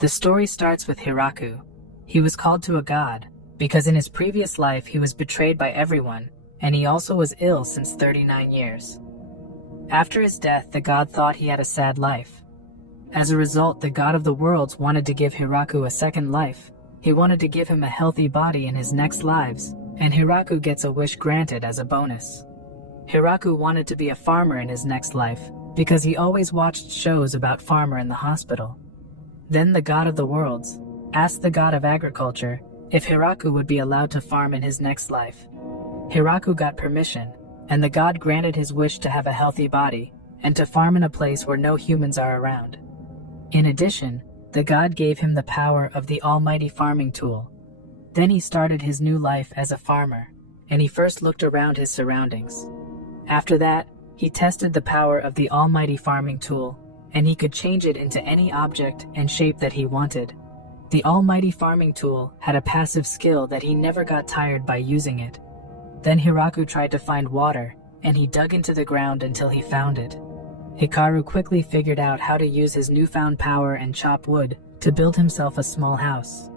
The story starts with Hiraku. He was called to a god, because in his previous life he was betrayed by everyone, and he also was ill since 39 years. After his death, the god thought he had a sad life. As a result, the god of the worlds wanted to give Hiraku a second life. He wanted to give him a healthy body in his next lives, and Hiraku gets a wish granted as a bonus. Hiraku wanted to be a farmer in his next life, because he always watched shows about farmer in the hospital. Then the god of the worlds asked the god of agriculture if Hiraku would be allowed to farm in his next life. Hiraku got permission, and the god granted his wish to have a healthy body, and to farm in a place where no humans are around. In addition, the god gave him the power of the almighty farming tool. Then he started his new life as a farmer, and he first looked around his surroundings. After that, he tested the power of the almighty farming tool, and he could change it into any object and shape that he wanted. The almighty farming tool had a passive skill that he never got tired by using it. Then Hiraku tried to find water, and he dug into the ground until he found it. Hikaru quickly figured out how to use his newfound power and chop wood to build himself a small house.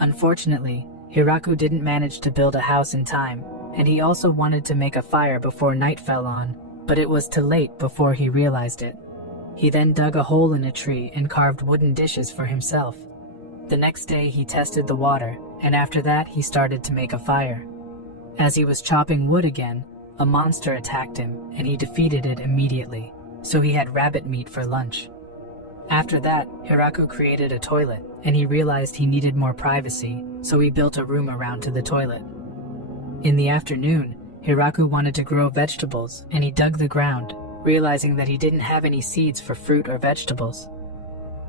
Unfortunately, Hiraku didn't manage to build a house in time, and he also wanted to make a fire before night fell on, but it was too late before he realized it. He then dug a hole in a tree and carved wooden dishes for himself. The next day he tested the water, and after that he started to make a fire. As he was chopping wood again, a monster attacked him, and he defeated it immediately, so he had rabbit meat for lunch. After that, Hiraku created a toilet, and he realized he needed more privacy, so he built a room around to the toilet. In the afternoon, Hiraku wanted to grow vegetables, and he dug the ground, realizing that he didn't have any seeds for fruit or vegetables.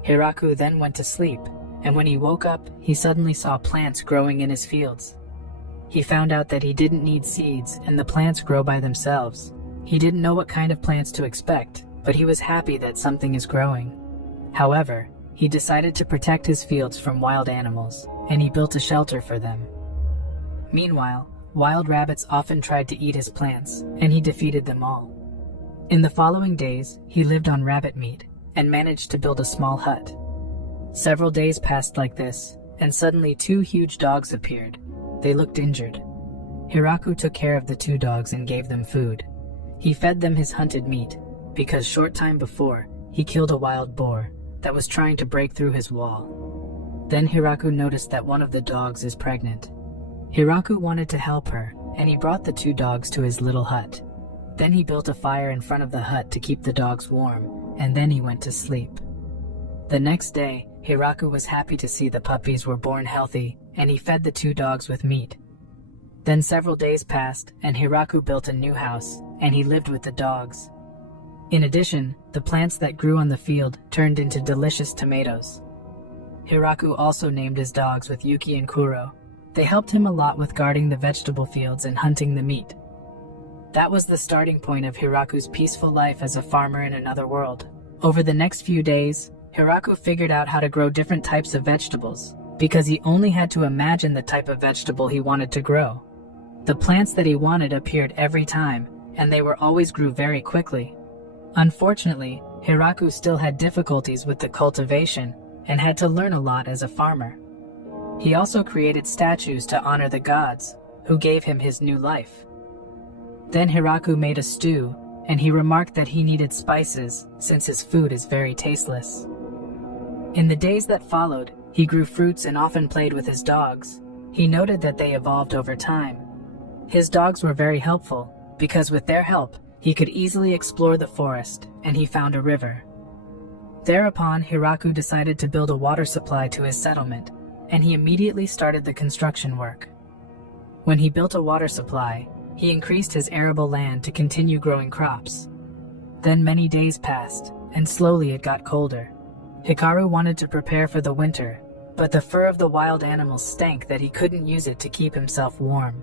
Hiraku then went to sleep, and when he woke up, he suddenly saw plants growing in his fields. He found out that he didn't need seeds, and the plants grow by themselves. He didn't know what kind of plants to expect, but he was happy that something is growing. However, he decided to protect his fields from wild animals, and he built a shelter for them. Meanwhile, wild rabbits often tried to eat his plants, and he defeated them all. In the following days, he lived on rabbit meat, and managed to build a small hut. Several days passed like this, and suddenly 2 huge dogs appeared. They looked injured. Hiraku took care of the 2 dogs and gave them food. He fed them his hunted meat, because short time before, he killed a wild boar that was trying to break through his wall. Then Hiraku noticed that one of the dogs is pregnant. Hiraku wanted to help her, and he brought the 2 dogs to his little hut. Then he built a fire in front of the hut to keep the dogs warm, and then he went to sleep. The next day, Hiraku was happy to see the puppies were born healthy, and he fed the 2 dogs with meat. Then several days passed, and Hiraku built a new house, and he lived with the dogs. In addition, the plants that grew on the field turned into delicious tomatoes. Hiraku also named his dogs with Yuki and Kuro. They helped him a lot with guarding the vegetable fields and hunting the meat. That was the starting point of Hiraku's peaceful life as a farmer in another world. Over the next few days, Hiraku figured out how to grow different types of vegetables, because he only had to imagine the type of vegetable he wanted to grow. The plants that he wanted appeared every time, and they always grew very quickly. Unfortunately, Hiraku still had difficulties with the cultivation, and had to learn a lot as a farmer. He also created statues to honor the gods, who gave him his new life. Then Hiraku made a stew, and he remarked that he needed spices, since his food is very tasteless. In the days that followed, he grew fruits and often played with his dogs. He noted that they evolved over time. His dogs were very helpful, because with their help, he could easily explore the forest, and he found a river. Thereupon, Hiraku decided to build a water supply to his settlement, and he immediately started the construction work. When he built a water supply, he increased his arable land to continue growing crops. Then many days passed, and slowly it got colder. Hikaru wanted to prepare for the winter, but the fur of the wild animals stank that he couldn't use it to keep himself warm.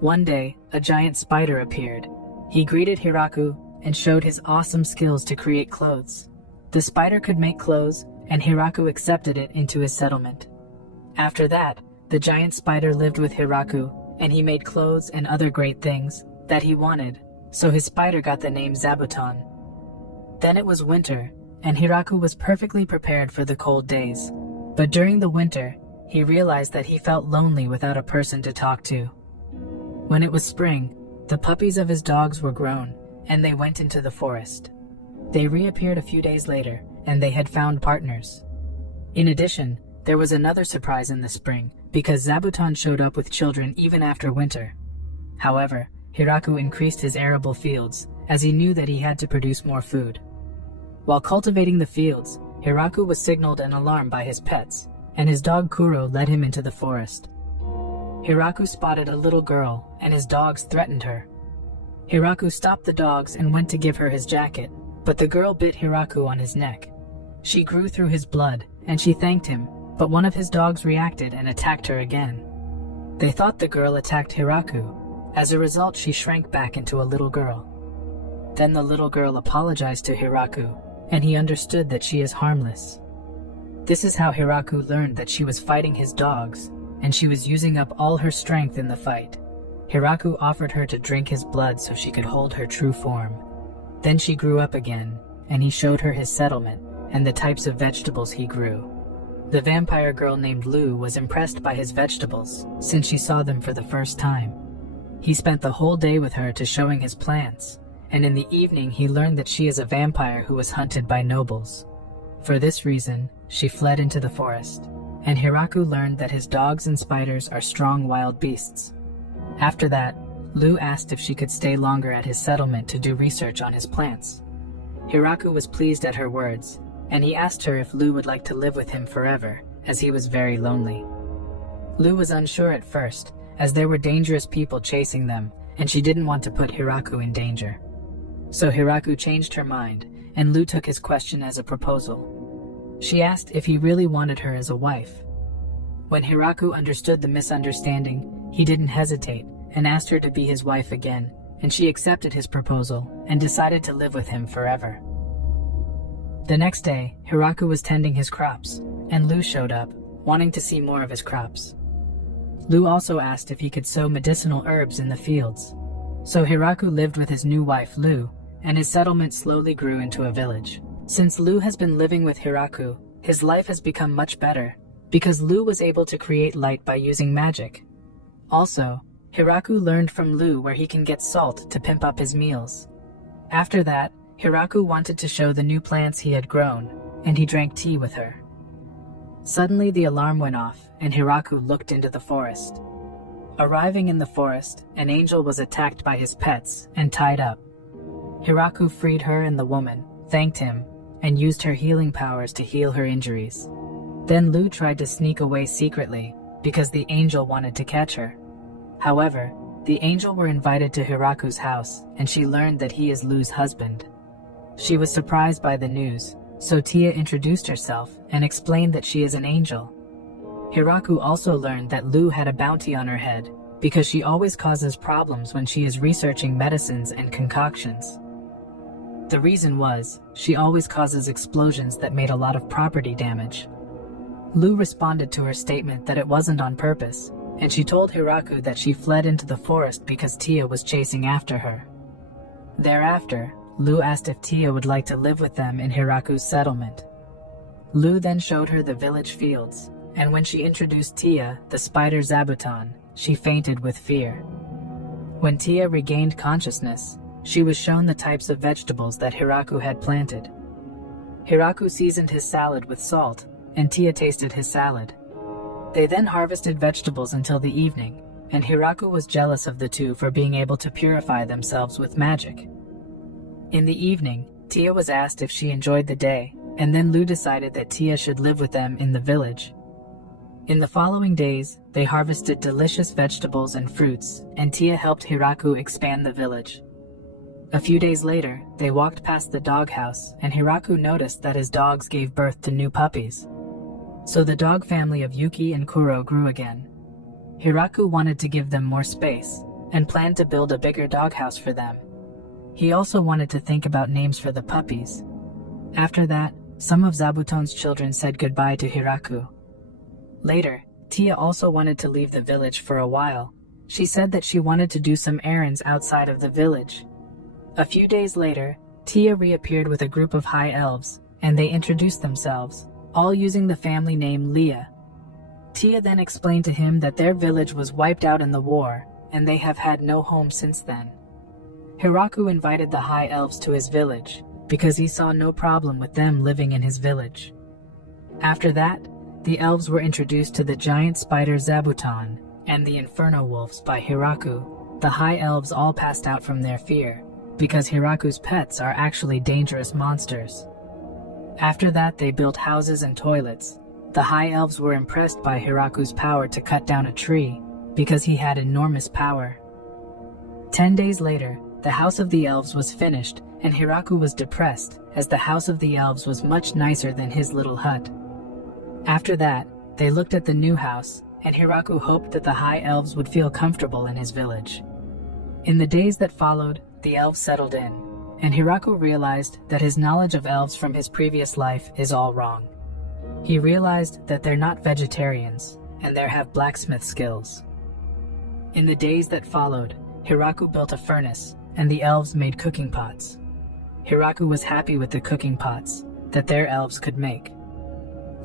One day, a giant spider appeared. He greeted Hiraku and showed his awesome skills to create clothes. The spider could make clothes, and Hiraku accepted it into his settlement. After that, the giant spider lived with Hiraku, and he made clothes and other great things that he wanted, so his spider got the name Zabuton. Then it was winter, and Hiraku was perfectly prepared for the cold days. But during the winter, he realized that he felt lonely without a person to talk to. When it was spring, the puppies of his dogs were grown, and they went into the forest. They reappeared a few days later, and they had found partners. In addition, there was another surprise in the spring, because Zabuton showed up with children even after winter. However, Hiraku increased his arable fields, as he knew that he had to produce more food. While cultivating the fields, Hiraku was signaled an alarm by his pets, and his dog Kuro led him into the forest. Hiraku spotted a little girl, and his dogs threatened her. Hiraku stopped the dogs and went to give her his jacket, but the girl bit Hiraku on his neck. She grew through his blood, and she thanked him, but one of his dogs reacted and attacked her again. They thought the girl attacked Hiraku. As a result, she shrank back into a little girl. Then the little girl apologized to Hiraku, and he understood that she is harmless. This is how Hiraku learned that she was fighting his dogs, and she was using up all her strength in the fight. Hiraku offered her to drink his blood so she could hold her true form. Then she grew up again, and he showed her his settlement and the types of vegetables he grew. The vampire girl named Lu was impressed by his vegetables since she saw them for the first time. He spent the whole day with her to showing his plants, and in the evening he learned that she is a vampire who was hunted by nobles. For this reason, she fled into the forest, and Hiraku learned that his dogs and spiders are strong wild beasts. After that, Lu asked if she could stay longer at his settlement to do research on his plants. Hiraku was pleased at her words, and he asked her if Lu would like to live with him forever, as he was very lonely. Lu was unsure at first, as there were dangerous people chasing them, and she didn't want to put Hiraku in danger. So Hiraku changed her mind, and Lu took his question as a proposal. She asked if he really wanted her as a wife. When Hiraku understood the misunderstanding, he didn't hesitate and asked her to be his wife again, and she accepted his proposal and decided to live with him forever. The next day, Hiraku was tending his crops, and Lu showed up, wanting to see more of his crops. Lu also asked if he could sow medicinal herbs in the fields. So Hiraku lived with his new wife Lu, and his settlement slowly grew into a village. Since Lu has been living with Hiraku, his life has become much better, because Lu was able to create light by using magic. Also, Hiraku learned from Lu where he can get salt to pimp up his meals. After that, Hiraku wanted to show the new plants he had grown, and he drank tea with her. Suddenly the alarm went off, and Hiraku looked into the forest. Arriving in the forest, an angel was attacked by his pets and tied up. Hiraku freed her and the woman, thanked him, and used her healing powers to heal her injuries. Then Lu tried to sneak away secretly, because the angel wanted to catch her. However, the angel were invited to Hiraku's house, and she learned that he is Lu's husband. She was surprised by the news, so Tia introduced herself and explained that she is an angel. Hiraku also learned that Lu had a bounty on her head, because she always causes problems when she is researching medicines and concoctions. The reason was, she always causes explosions that made a lot of property damage. Lu responded to her statement that it wasn't on purpose, and she told Hiraku that she fled into the forest because Tia was chasing after her. Thereafter, Lu asked if Tia would like to live with them in Hiraku's settlement. Lu then showed her the village fields, and when she introduced Tia, the spider Zabuton, she fainted with fear. When Tia regained consciousness, she was shown the types of vegetables that Hiraku had planted. Hiraku seasoned his salad with salt, and Tia tasted his salad. They then harvested vegetables until the evening, and Hiraku was jealous of the two for being able to purify themselves with magic. In the evening, Tia was asked if she enjoyed the day, and then Lu decided that Tia should live with them in the village. In the following days, they harvested delicious vegetables and fruits, and Tia helped Hiraku expand the village. A few days later, they walked past the doghouse, and Hiraku noticed that his dogs gave birth to new puppies. So the dog family of Yuki and Kuro grew again. Hiraku wanted to give them more space, and planned to build a bigger doghouse for them. He also wanted to think about names for the puppies. After that, some of Zabuton's children said goodbye to Hiraku. Later, Tia also wanted to leave the village for a while. She said that she wanted to do some errands outside of the village. A few days later, Tia reappeared with a group of high elves, and they introduced themselves. all using the family name Leah. Tia then explained to him that their village was wiped out in the war, and they have had no home since then. Hiraku invited the High Elves to his village, because he saw no problem with them living in his village. After that, the elves were introduced to the giant spider Zabuton and the Inferno Wolves by Hiraku. The High Elves all passed out from their fear, because Hiraku's pets are actually dangerous monsters. After that, they built houses and toilets. The High Elves were impressed by Hiraku's power to cut down a tree, because he had enormous power. 10 days later, the House of the Elves was finished, and Hiraku was depressed, as the House of the Elves was much nicer than his little hut. After that, they looked at the new house, and Hiraku hoped that the High Elves would feel comfortable in his village. In the days that followed, the elves settled in, and Hiraku realized that his knowledge of elves from his previous life is all wrong. He realized that they're not vegetarians, and they have blacksmith skills. In the days that followed, Hiraku built a furnace, and the elves made cooking pots. Hiraku was happy with the cooking pots that their elves could make.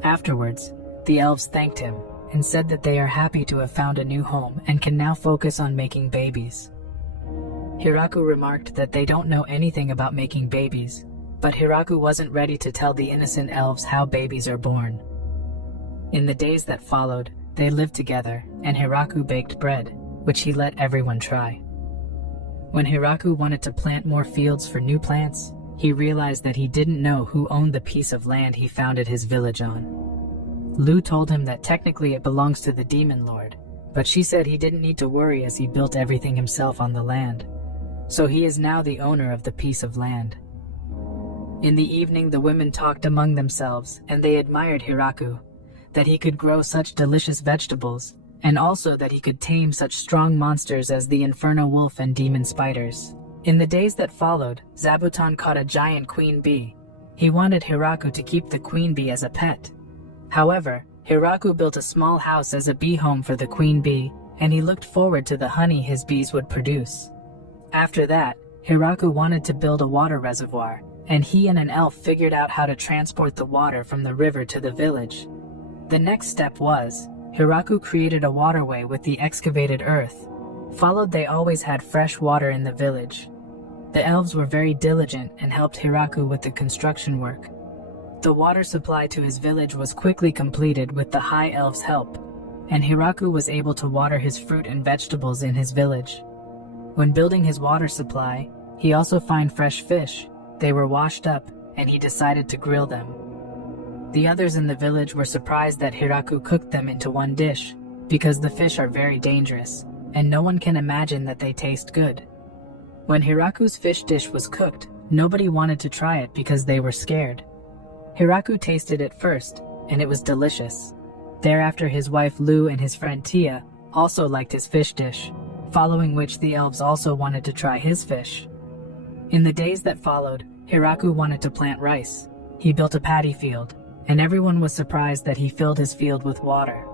Afterwards, the elves thanked him and said that they are happy to have found a new home and can now focus on making babies. Hiraku remarked that they don't know anything about making babies, but Hiraku wasn't ready to tell the innocent elves how babies are born. In the days that followed, they lived together, and Hiraku baked bread, which he let everyone try. When Hiraku wanted to plant more fields for new plants, he realized that he didn't know who owned the piece of land he founded his village on. Lu told him that technically it belongs to the Demon Lord, but she said he didn't need to worry as he built everything himself on the land. So he is now the owner of the piece of land. In the evening, the women talked among themselves, and they admired Hiraku, that he could grow such delicious vegetables, and also that he could tame such strong monsters as the Inferno Wolf and Demon Spiders. In the days that followed, Zabuton caught a giant queen bee. He wanted Hiraku to keep the queen bee as a pet. However, Hiraku built a small house as a bee home for the queen bee, and he looked forward to the honey his bees would produce. After that, Hiraku wanted to build a water reservoir, and he and an elf figured out how to transport the water from the river to the village. The next step was, Hiraku created a waterway with the excavated earth. Followed, they always had fresh water in the village. The elves were very diligent and helped Hiraku with the construction work. The water supply to his village was quickly completed with the High Elves' help, and Hiraku was able to water his fruit and vegetables in his village. When building his water supply, he also found fresh fish. They were washed up, and he decided to grill them. The others in the village were surprised that Hiraku cooked them into one dish, because the fish are very dangerous, and no one can imagine that they taste good. When Hiraku's fish dish was cooked, nobody wanted to try it because they were scared. Hiraku tasted it first, and it was delicious. Thereafter, his wife Lu and his friend Tia also liked his fish dish, following which the elves also wanted to try his fish. In the days that followed, Hiraku wanted to plant rice. He built a paddy field, and everyone was surprised that he filled his field with water.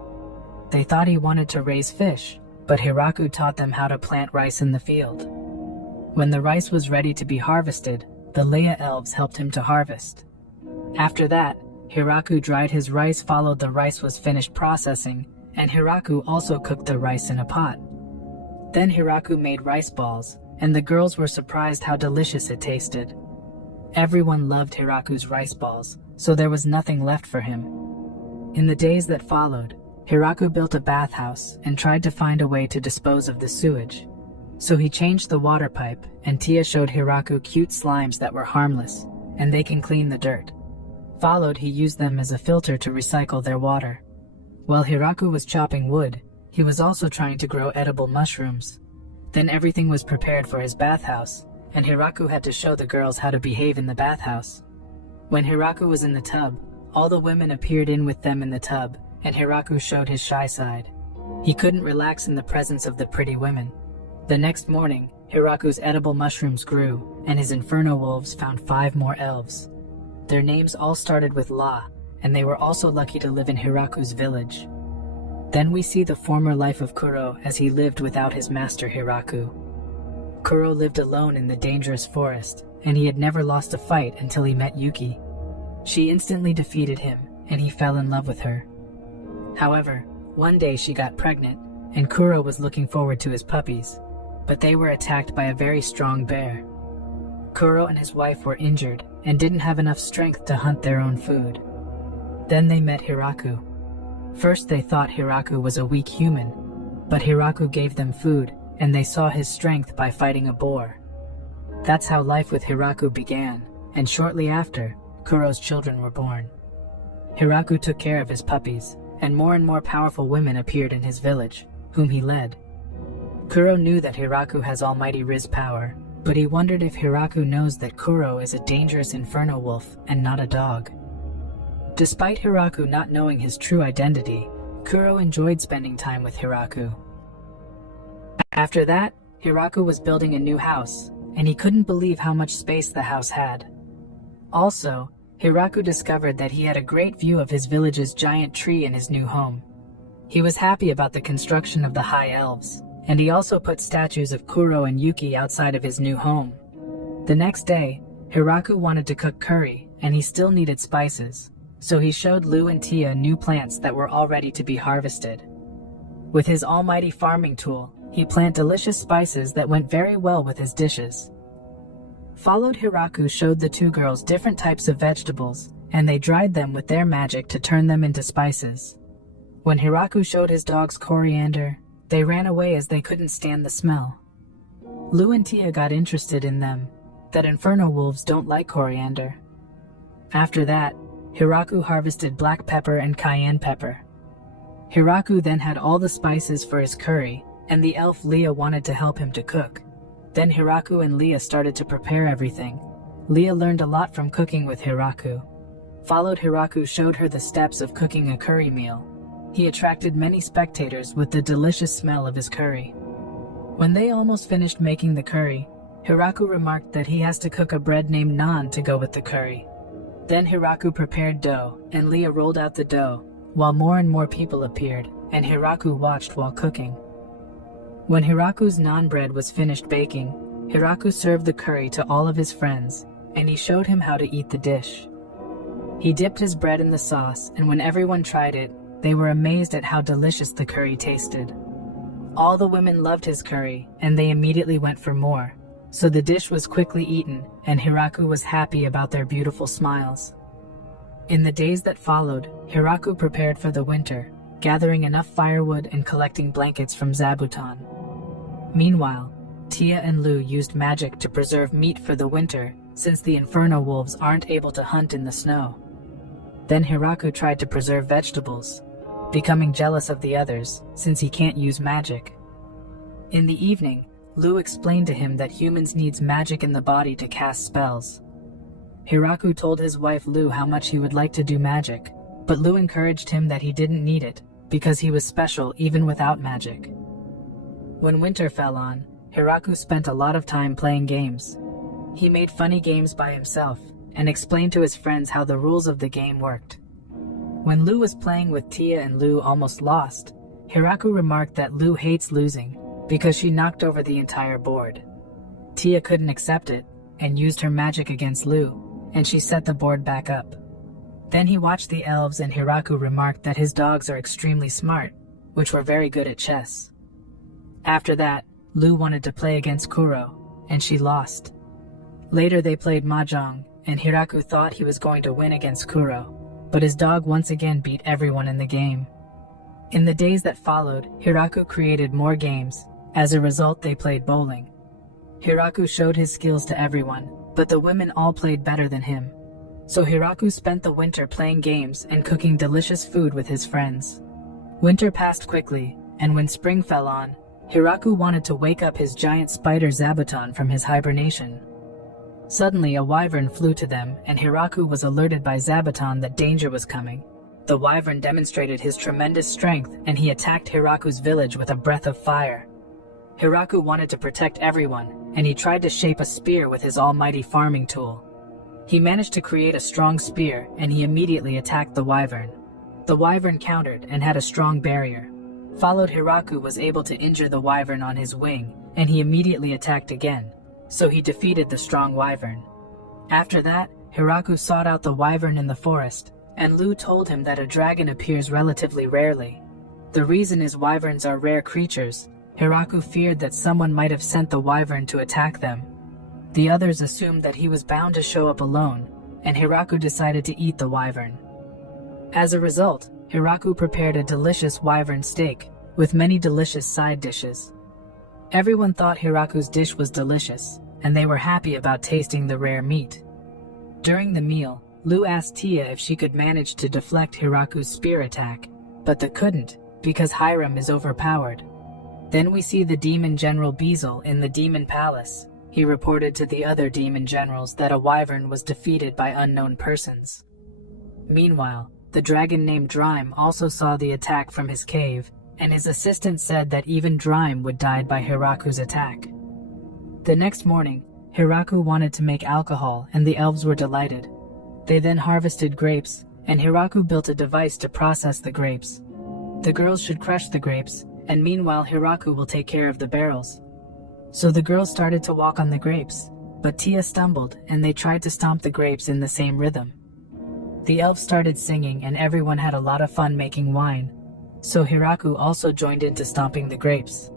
They thought he wanted to raise fish, but Hiraku taught them how to plant rice in the field. When the rice was ready to be harvested, the Leia elves helped him to harvest. After that, Hiraku dried his rice. Followed, the rice was finished processing, and Hiraku also cooked the rice in a pot. Then Hiraku made rice balls, and the girls were surprised how delicious it tasted. Everyone loved Hiraku's rice balls, so there was nothing left for him. In the days that followed, Hiraku built a bathhouse and tried to find a way to dispose of the sewage. So he changed the water pipe, and Tia showed Hiraku cute slimes that were harmless, and they can clean the dirt. Followed, he used them as a filter to recycle their water. While Hiraku was chopping wood, he was also trying to grow edible mushrooms. Then everything was prepared for his bathhouse, and Hiraku had to show the girls how to behave in the bathhouse. When Hiraku was in the tub, all the women appeared in with them in the tub, and Hiraku showed his shy side. He couldn't relax in the presence of the pretty women. The next morning, Hiraku's edible mushrooms grew, and his Inferno Wolves found 5 more elves. Their names all started with La, and they were also lucky to live in Hiraku's village. Then we see the former life of Kuro as he lived without his master Hiraku. Kuro lived alone in the dangerous forest, and he had never lost a fight until he met Yuki. She instantly defeated him, and he fell in love with her. However, one day she got pregnant, and Kuro was looking forward to his puppies, but they were attacked by a very strong bear. Kuro and his wife were injured and didn't have enough strength to hunt their own food. Then they met Hiraku. First they thought Hiraku was a weak human, but Hiraku gave them food, and they saw his strength by fighting a boar. That's how life with Hiraku began, and shortly after, Kuro's children were born. Hiraku took care of his puppies, and more powerful women appeared in his village, whom he led. Kuro knew that Hiraku has almighty Riz power, but he wondered if Hiraku knows that Kuro is a dangerous inferno wolf and not a dog. Despite Hiraku not knowing his true identity, Kuro enjoyed spending time with Hiraku. After that, Hiraku was building a new house, and he couldn't believe how much space the house had. Also, Hiraku discovered that he had a great view of his village's giant tree in his new home. He was happy about the construction of the High Elves, and he also put statues of Kuro and Yuki outside of his new home. The next day, Hiraku wanted to cook curry, and he still needed spices, so he showed Lu and Tia new plants that were all ready to be harvested. With his almighty farming tool, he planted delicious spices that went very well with his dishes. Followed Hiraku showed the two girls different types of vegetables, and they dried them with their magic to turn them into spices. When Hiraku showed his dogs coriander, they ran away as they couldn't stand the smell. Lu and Tia got interested in them, that inferno wolves don't like coriander. After that, Hiraku harvested black pepper and cayenne pepper. Hiraku then had all the spices for his curry, and the elf Leah wanted to help him to cook. Then Hiraku and Leah started to prepare everything. Leah learned a lot from cooking with Hiraku. Followed Hiraku showed her the steps of cooking a curry meal. He attracted many spectators with the delicious smell of his curry. When they almost finished making the curry, Hiraku remarked that he has to cook a bread named naan to go with the curry. Then Hiraku prepared dough, and Leah rolled out the dough, while more and more people appeared, and Hiraku watched while cooking. When Hiraku's naan bread was finished baking, Hiraku served the curry to all of his friends, and he showed him how to eat the dish. He dipped his bread in the sauce, and when everyone tried it, they were amazed at how delicious the curry tasted. All the women loved his curry, and they immediately went for more, so the dish was quickly eaten, and Hiraku was happy about their beautiful smiles. In the days that followed, Hiraku prepared for the winter, gathering enough firewood and collecting blankets from Zabuton. Meanwhile, Tia and Lu used magic to preserve meat for the winter, since the inferno wolves aren't able to hunt in the snow. Then Hiraku tried to preserve vegetables, becoming jealous of the others, since he can't use magic. In the evening, Lu explained to him that humans need magic in the body to cast spells. Hiraku told his wife Lu how much he would like to do magic, but Lu encouraged him that he didn't need it, because he was special even without magic. When winter fell on, Hiraku spent a lot of time playing games. He made funny games by himself, and explained to his friends how the rules of the game worked. When Lu was playing with Tia and Lu almost lost, Hiraku remarked that Lu hates losing, because she knocked over the entire board. Tia couldn't accept it, and used her magic against Lu, and she set the board back up. Then he watched the elves, and Hiraku remarked that his dogs are extremely smart, which were very good at chess. After that, Lu wanted to play against Kuro, and she lost. Later they played mahjong, and Hiraku thought he was going to win against Kuro, but his dog once again beat everyone in the game. In the days that followed, Hiraku created more games. As a result, they played bowling. Hiraku showed his skills to everyone, but the women all played better than him. So Hiraku spent the winter playing games and cooking delicious food with his friends. Winter passed quickly, and when spring fell on, Hiraku wanted to wake up his giant spider Zabuton from his hibernation. Suddenly a wyvern flew to them, and Hiraku was alerted by Zabuton that danger was coming. The wyvern demonstrated his tremendous strength, and he attacked Hiraku's village with a breath of fire. Hiraku wanted to protect everyone, and he tried to shape a spear with his almighty farming tool. He managed to create a strong spear, and he immediately attacked the wyvern. The wyvern countered and had a strong barrier. Followed, Hiraku was able to injure the wyvern on his wing, and he immediately attacked again, so he defeated the strong wyvern. After that, Hiraku sought out the wyvern in the forest, and Lu told him that a dragon appears relatively rarely. The reason is wyverns are rare creatures. Hiraku feared that someone might have sent the wyvern to attack them. The others assumed that he was bound to show up alone, and Hiraku decided to eat the wyvern. As a result, Hiraku prepared a delicious wyvern steak, with many delicious side dishes. Everyone thought Hiraku's dish was delicious, and they were happy about tasting the rare meat. During the meal, Lu asked Tia if she could manage to deflect Hiraku's spear attack, but they couldn't, because Hiram is overpowered. Then we see the demon general Beezle in the demon palace. He reported to the other demon generals that a wyvern was defeated by unknown persons. Meanwhile, the dragon named Drime also saw the attack from his cave, and his assistant said that even Drime would die by Hiraku's attack. The next morning, Hiraku wanted to make alcohol, and the elves were delighted. They then harvested grapes, and Hiraku built a device to process the grapes. The girls should crush the grapes, and meanwhile Hiraku will take care of the barrels. So the girls started to walk on the grapes, but Tia stumbled, and they tried to stomp the grapes in the same rhythm. The elves started singing, and everyone had a lot of fun making wine. So Hiraku also joined into stomping the grapes.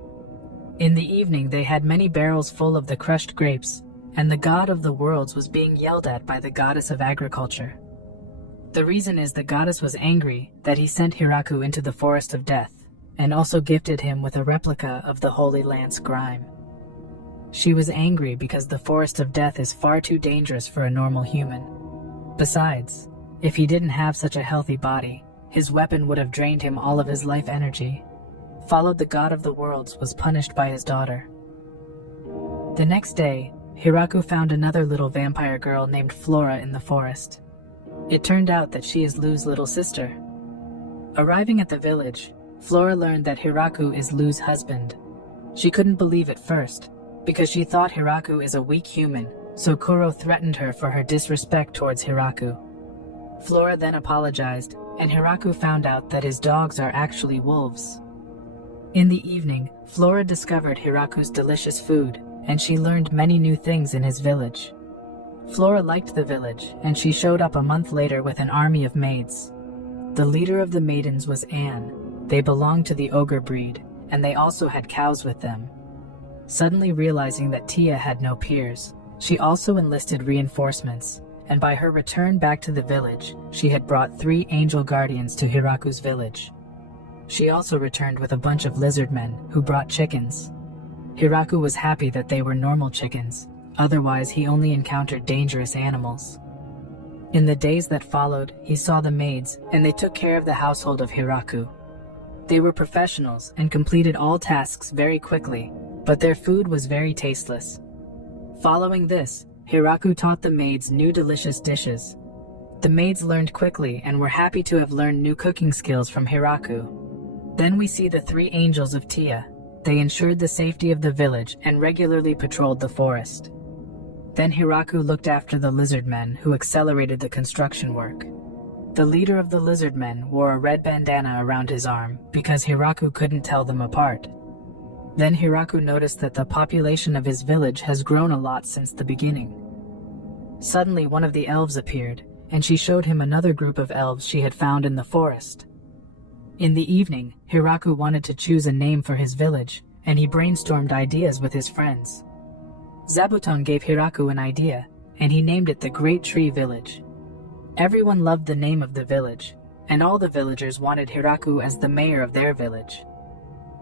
In the evening they had many barrels full of the crushed grapes, and the god of the worlds was being yelled at by the goddess of agriculture. The reason is the goddess was angry that he sent Hiraku into the forest of death, and also gifted him with a replica of the holy lance Grime. She was angry because the forest of death is far too dangerous for a normal human. Besides, if he didn't have such a healthy body, his weapon would have drained him all of his life energy. Followed the god of the worlds was punished by his daughter. The next day, Hiraku found another little vampire girl named Flora in the forest. It turned out that she is Lu's little sister. Arriving at the village, Flora learned that Hiraku is Lu's husband. She couldn't believe it first, because she thought Hiraku is a weak human, so Kuro threatened her for her disrespect towards Hiraku. Flora then apologized, and Hiraku found out that his dogs are actually wolves. In the evening, Flora discovered Hiraku's delicious food, and she learned many new things in his village. Flora liked the village, and she showed up a month later with an army of maids. The leader of the maidens was Anne. They belonged to the ogre breed, and they also had cows with them. Suddenly realizing that Tia had no peers, she also enlisted reinforcements, and by her return back to the village, she had brought 3 angel guardians to Hiraku's village. She also returned with a bunch of lizard men who brought chickens. Hiraku was happy that they were normal chickens, otherwise he only encountered dangerous animals. In the days that followed, he saw the maids, and they took care of the household of Hiraku. They were professionals and completed all tasks very quickly, but their food was very tasteless. Following this, Hiraku taught the maids new delicious dishes. The maids learned quickly and were happy to have learned new cooking skills from Hiraku. Then we see the 3 angels of Tia. They ensured the safety of the village and regularly patrolled the forest. Then Hiraku looked after the lizard men who accelerated the construction work. The leader of the lizard men wore a red bandana around his arm because Hiraku couldn't tell them apart. Then Hiraku noticed that the population of his village has grown a lot since the beginning. Suddenly one of the elves appeared, and she showed him another group of elves she had found in the forest. In the evening, Hiraku wanted to choose a name for his village, and he brainstormed ideas with his friends. Zabuton gave Hiraku an idea, and he named it the Great Tree Village. Everyone loved the name of the village, and all the villagers wanted Hiraku as the mayor of their village.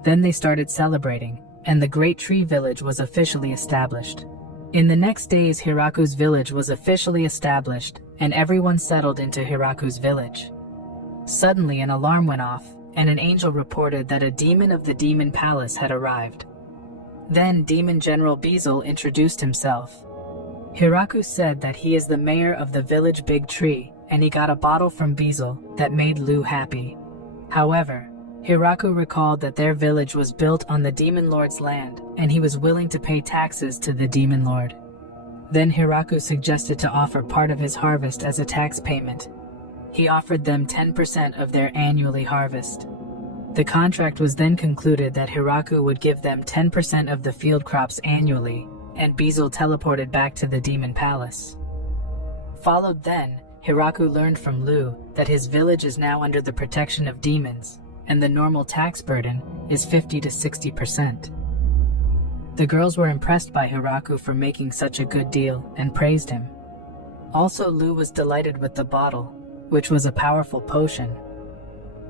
Then they started celebrating, and the Great Tree Village was officially established. In the next days, Hiraku's village was officially established, and everyone settled into Hiraku's village. Suddenly an alarm went off, and an angel reported that a demon of the demon palace had arrived. Then Demon General Beezle introduced himself. Hiraku said that he is the mayor of the village Big Tree, and he got a bottle from Beezle that made Lu happy. However, Hiraku recalled that their village was built on the Demon Lord's land, and he was willing to pay taxes to the Demon Lord. Then Hiraku suggested to offer part of his harvest as a tax payment. He offered them 10% of their annually harvest. The contract was then concluded that Hiraku would give them 10% of the field crops annually, and Beezle teleported back to the Demon Palace. Followed then, Hiraku learned from Lu that his village is now under the protection of demons, and the normal tax burden is 50 to 60%. The girls were impressed by Hiraku for making such a good deal and praised him. Also, Lu was delighted with the bottle, which was a powerful potion.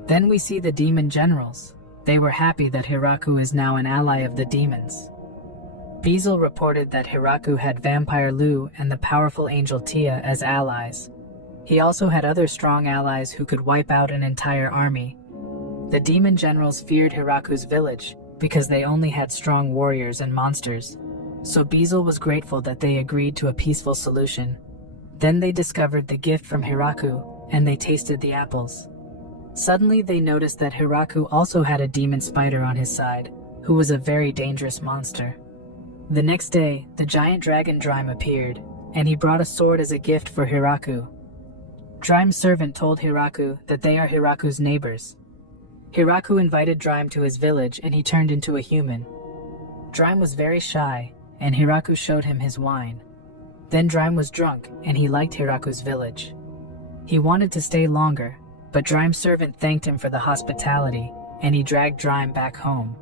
Then we see the demon generals. They were happy that Hiraku is now an ally of the demons. Bezel reported that Hiraku had Vampire Lu and the powerful angel Tia as allies. He also had other strong allies who could wipe out an entire army. The demon generals feared Hiraku's village because they only had strong warriors and monsters. So Bezel was grateful that they agreed to a peaceful solution. Then they discovered the gift from Hiraku, and they tasted the apples. Suddenly they noticed that Hiraku also had a demon spider on his side, who was a very dangerous monster. The next day, the giant dragon Drime appeared, and he brought a sword as a gift for Hiraku. Drime's servant told Hiraku that they are Hiraku's neighbors. Hiraku invited Drime to his village and he turned into a human. Drime was very shy, and Hiraku showed him his wine. Then Drime was drunk and he liked Hiraku's village. He wanted to stay longer, but Drime's servant thanked him for the hospitality, and he dragged Drime back home.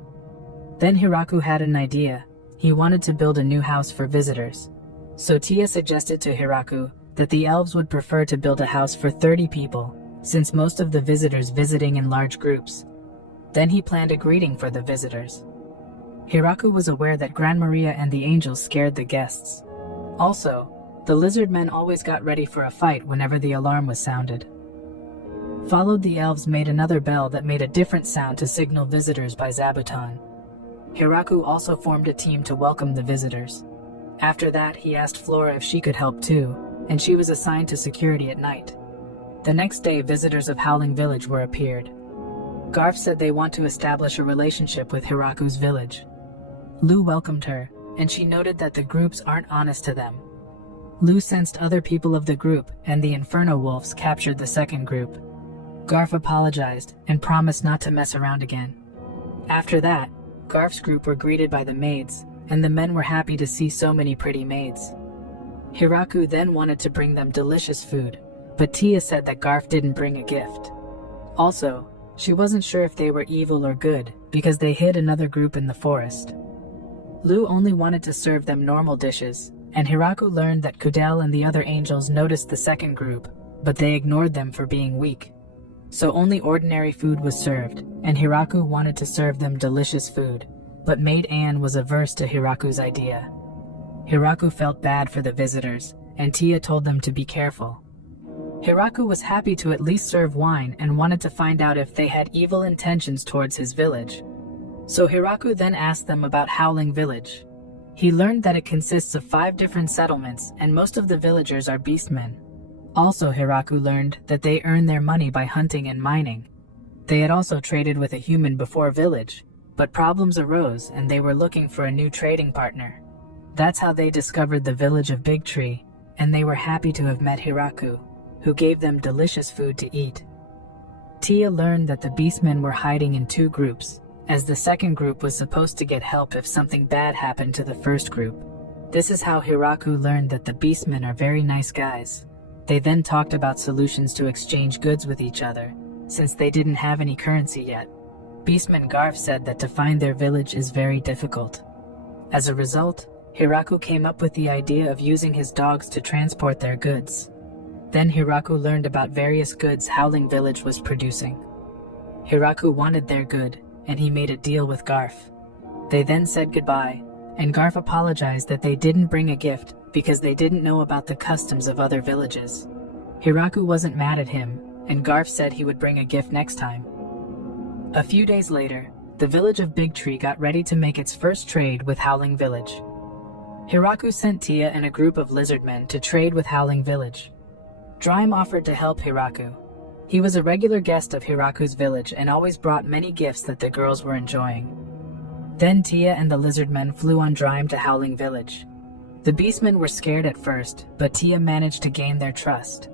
Then Hiraku had an idea. He wanted to build a new house for visitors. So Tia suggested to Hiraku that the elves would prefer to build a house for 30 people, since most of the visitors visiting in large groups. Then he planned a greeting for the visitors. Hiraku was aware that Gran Maria and the angels scared the guests. Also, the lizard men always got ready for a fight whenever the alarm was sounded. Followed, the elves made another bell that made a different sound to signal visitors by Zabuton. Hiraku also formed a team to welcome the visitors. After that, he asked Flora if she could help too, and she was assigned to security at night. The next day, visitors of Howling Village were appeared. Garf said they want to establish a relationship with Hiraku's village. Lu welcomed her, and she noted that the groups aren't honest to them. Lu sensed other people of the group, and the Inferno Wolves captured the second group. Garf apologized and promised not to mess around again. After that, Garf's group were greeted by the maids, and the men were happy to see so many pretty maids. Hiraku then wanted to bring them delicious food, but Tia said that Garf didn't bring a gift. Also, she wasn't sure if they were evil or good because they hid another group in the forest. Lu only wanted to serve them normal dishes, and Hiraku learned that Kudel and the other angels noticed the second group, but they ignored them for being weak. So only ordinary food was served, and Hiraku wanted to serve them delicious food, but Maid Anne was averse to Hiraku's idea. Hiraku felt bad for the visitors, and Tia told them to be careful. Hiraku was happy to at least serve wine and wanted to find out if they had evil intentions towards his village. So Hiraku then asked them about Howling Village. He learned that it consists of 5 different settlements and most of the villagers are beastmen. Also, Hiraku learned that they earn their money by hunting and mining. They had also traded with a human before village, but problems arose and they were looking for a new trading partner. That's how they discovered the village of Big Tree, and they were happy to have met Hiraku, who gave them delicious food to eat. Tia learned that the beastmen were hiding in 2 groups, as the second group was supposed to get help if something bad happened to the first group. This is how Hiraku learned that the beastmen are very nice guys. They then talked about solutions to exchange goods with each other, since they didn't have any currency yet. Beastman Garf said that to find their village is very difficult. As a result, Hiraku came up with the idea of using his dogs to transport their goods. Then Hiraku learned about various goods Howling Village was producing. Hiraku wanted their good, and he made a deal with Garf. They then said goodbye, and Garf apologized that they didn't bring a gift because they didn't know about the customs of other villages. Hiraku wasn't mad at him, and Garf said he would bring a gift next time. A few days later, the village of Big Tree got ready to make its first trade with Howling Village. Hiraku sent Tia and a group of lizardmen to trade with Howling Village. Drime offered to help Hiraku. He was a regular guest of Hiraku's village and always brought many gifts that the girls were enjoying. Then Tia and the lizardmen flew on Drime to Howling Village. The beastmen were scared at first, but Tia managed to gain their trust.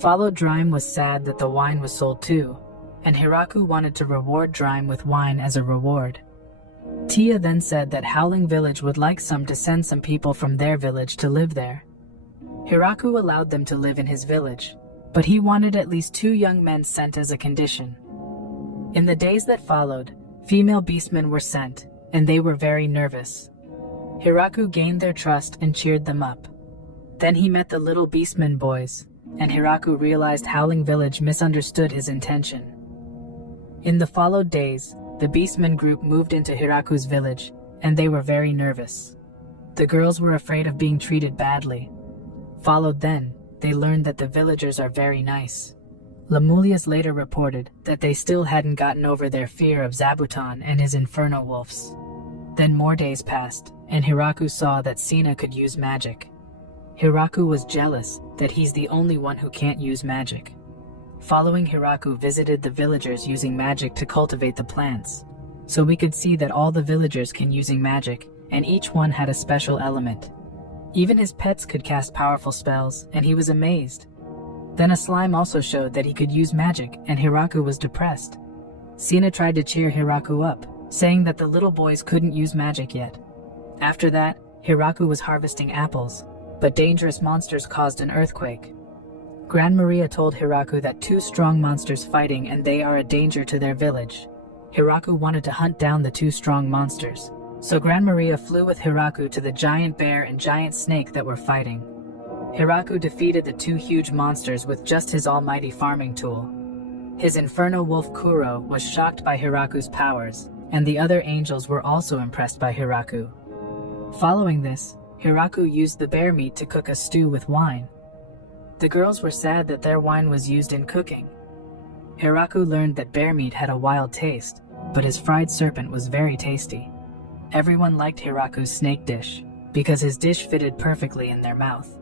Followed, Drime was sad that the wine was sold too, and Hiraku wanted to reward Drime with wine as a reward. Tia then said that Howling Village would like some to send some people from their village to live there. Hiraku allowed them to live in his village, but he wanted at least 2 young men sent as a condition. In the days that followed, female beastmen were sent, and they were very nervous. Hiraku gained their trust and cheered them up. Then he met the little beastmen boys, and Hiraku realized Howling Village misunderstood his intention. In the followed days, the beastmen group moved into Hiraku's village, and they were very nervous. The girls were afraid of being treated badly. Followed then, they learned that the villagers are very nice. Lemulius later reported that they still hadn't gotten over their fear of Zabuton and his inferno wolves. Then more days passed, and Hiraku saw that Sina could use magic. Hiraku was jealous that he's the only one who can't use magic. Following, Hiraku visited the villagers using magic to cultivate the plants. So we could see that all the villagers can using magic, and each one had a special element. Even his pets could cast powerful spells, and he was amazed. Then a slime also showed that he could use magic, and Hiraku was depressed. Sina tried to cheer Hiraku up, saying that the little boys couldn't use magic yet. After that, Hiraku was harvesting apples, but dangerous monsters caused an earthquake. Gran Maria told Hiraku that 2 strong monsters fighting and they are a danger to their village. Hiraku wanted to hunt down the 2 strong monsters, so Gran Maria flew with Hiraku to the giant bear and giant snake that were fighting. Hiraku defeated the 2 huge monsters with just his almighty farming tool. His inferno wolf Kuro was shocked by Hiraku's powers, and the other angels were also impressed by Hiraku. Following this, Hiraku used the bear meat to cook a stew with wine. The girls were sad that their wine was used in cooking. Hiraku learned that bear meat had a wild taste, but his fried serpent was very tasty. Everyone liked Hiraku's snake dish, because his dish fitted perfectly in their mouth.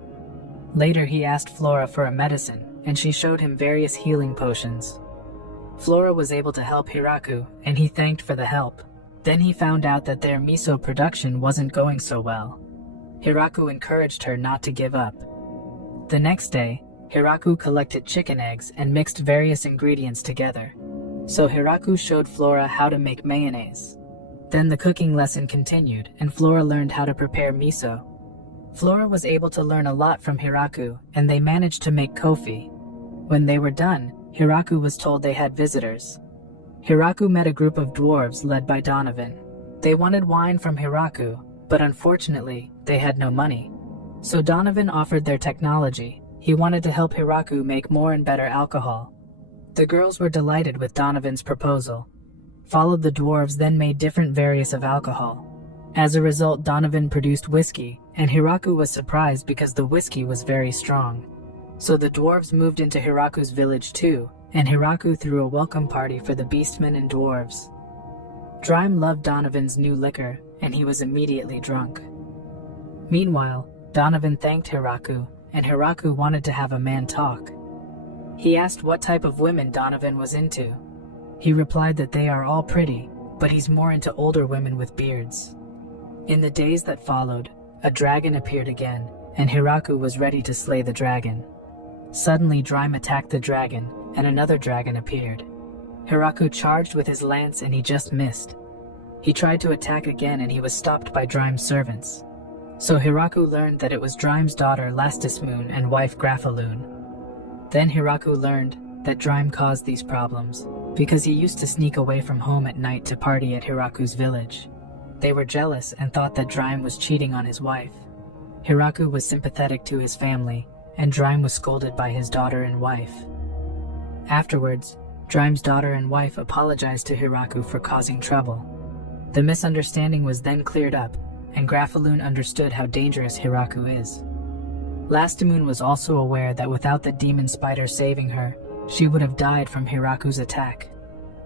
Later he asked Flora for a medicine, and she showed him various healing potions. Flora was able to help Hiraku, and he thanked for the help. Then he found out that their miso production wasn't going so well. Hiraku encouraged her not to give up. The next day, Hiraku collected chicken eggs and mixed various ingredients together. So Hiraku showed Flora how to make mayonnaise. Then the cooking lesson continued, and Flora learned how to prepare miso. Flora was able to learn a lot from Hiraku, and they managed to make kofi. When they were done, Hiraku was told they had visitors. Hiraku met a group of dwarves led by Donovan. They wanted wine from Hiraku, but unfortunately, they had no money. So Donovan offered their technology. He wanted to help Hiraku make more and better alcohol. The girls were delighted with Donovan's proposal. Followed, the dwarves then made different variants of alcohol. As a result, Donovan produced whiskey, and Hiraku was surprised because the whiskey was very strong. So the dwarves moved into Hiraku's village too, and Hiraku threw a welcome party for the beastmen and dwarves. Drime loved Donovan's new liquor, and he was immediately drunk. Meanwhile, Donovan thanked Hiraku, and Hiraku wanted to have a man talk. He asked what type of women Donovan was into. He replied that they are all pretty, but he's more into older women with beards. In the days that followed, a dragon appeared again, and Hiraku was ready to slay the dragon. Suddenly, Drime attacked the dragon, and another dragon appeared. Hiraku charged with his lance and he just missed. He tried to attack again and he was stopped by Drime's servants. So Hiraku learned that it was Drime's daughter Lastismoon and wife Grafaloon. Then Hiraku learned that Drime caused these problems because he used to sneak away from home at night to party at Hiraku's village. They were jealous and thought that Drime was cheating on his wife. Hiraku was sympathetic to his family, and Drime was scolded by his daughter and wife. Afterwards, Drime's daughter and wife apologized to Hiraku for causing trouble. The misunderstanding was then cleared up, and Grafaloon understood how dangerous Hiraku is. Lastimune was also aware that without the demon spider saving her, she would have died from Hiraku's attack.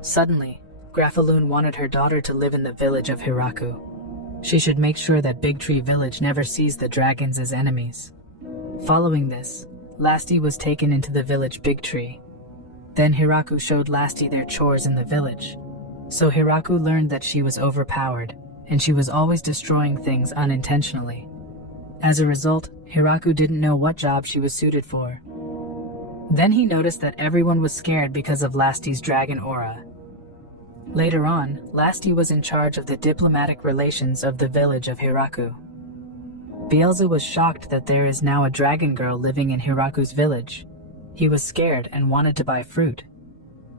Suddenly, Grafaloon wanted her daughter to live in the village of Hiraku. She should make sure that Big Tree Village never sees the dragons as enemies. Following this, Lasti was taken into the village Big Tree. Then Hiraku showed Lasti their chores in the village. So Hiraku learned that she was overpowered, and she was always destroying things unintentionally. As a result, Hiraku didn't know what job she was suited for. Then he noticed that everyone was scared because of Lasti's dragon aura. Later on, Lasti was in charge of the diplomatic relations of the village of Hiraku. Beelzebub was shocked that there is now a dragon girl living in Hiraku's village. He was scared and wanted to buy fruit.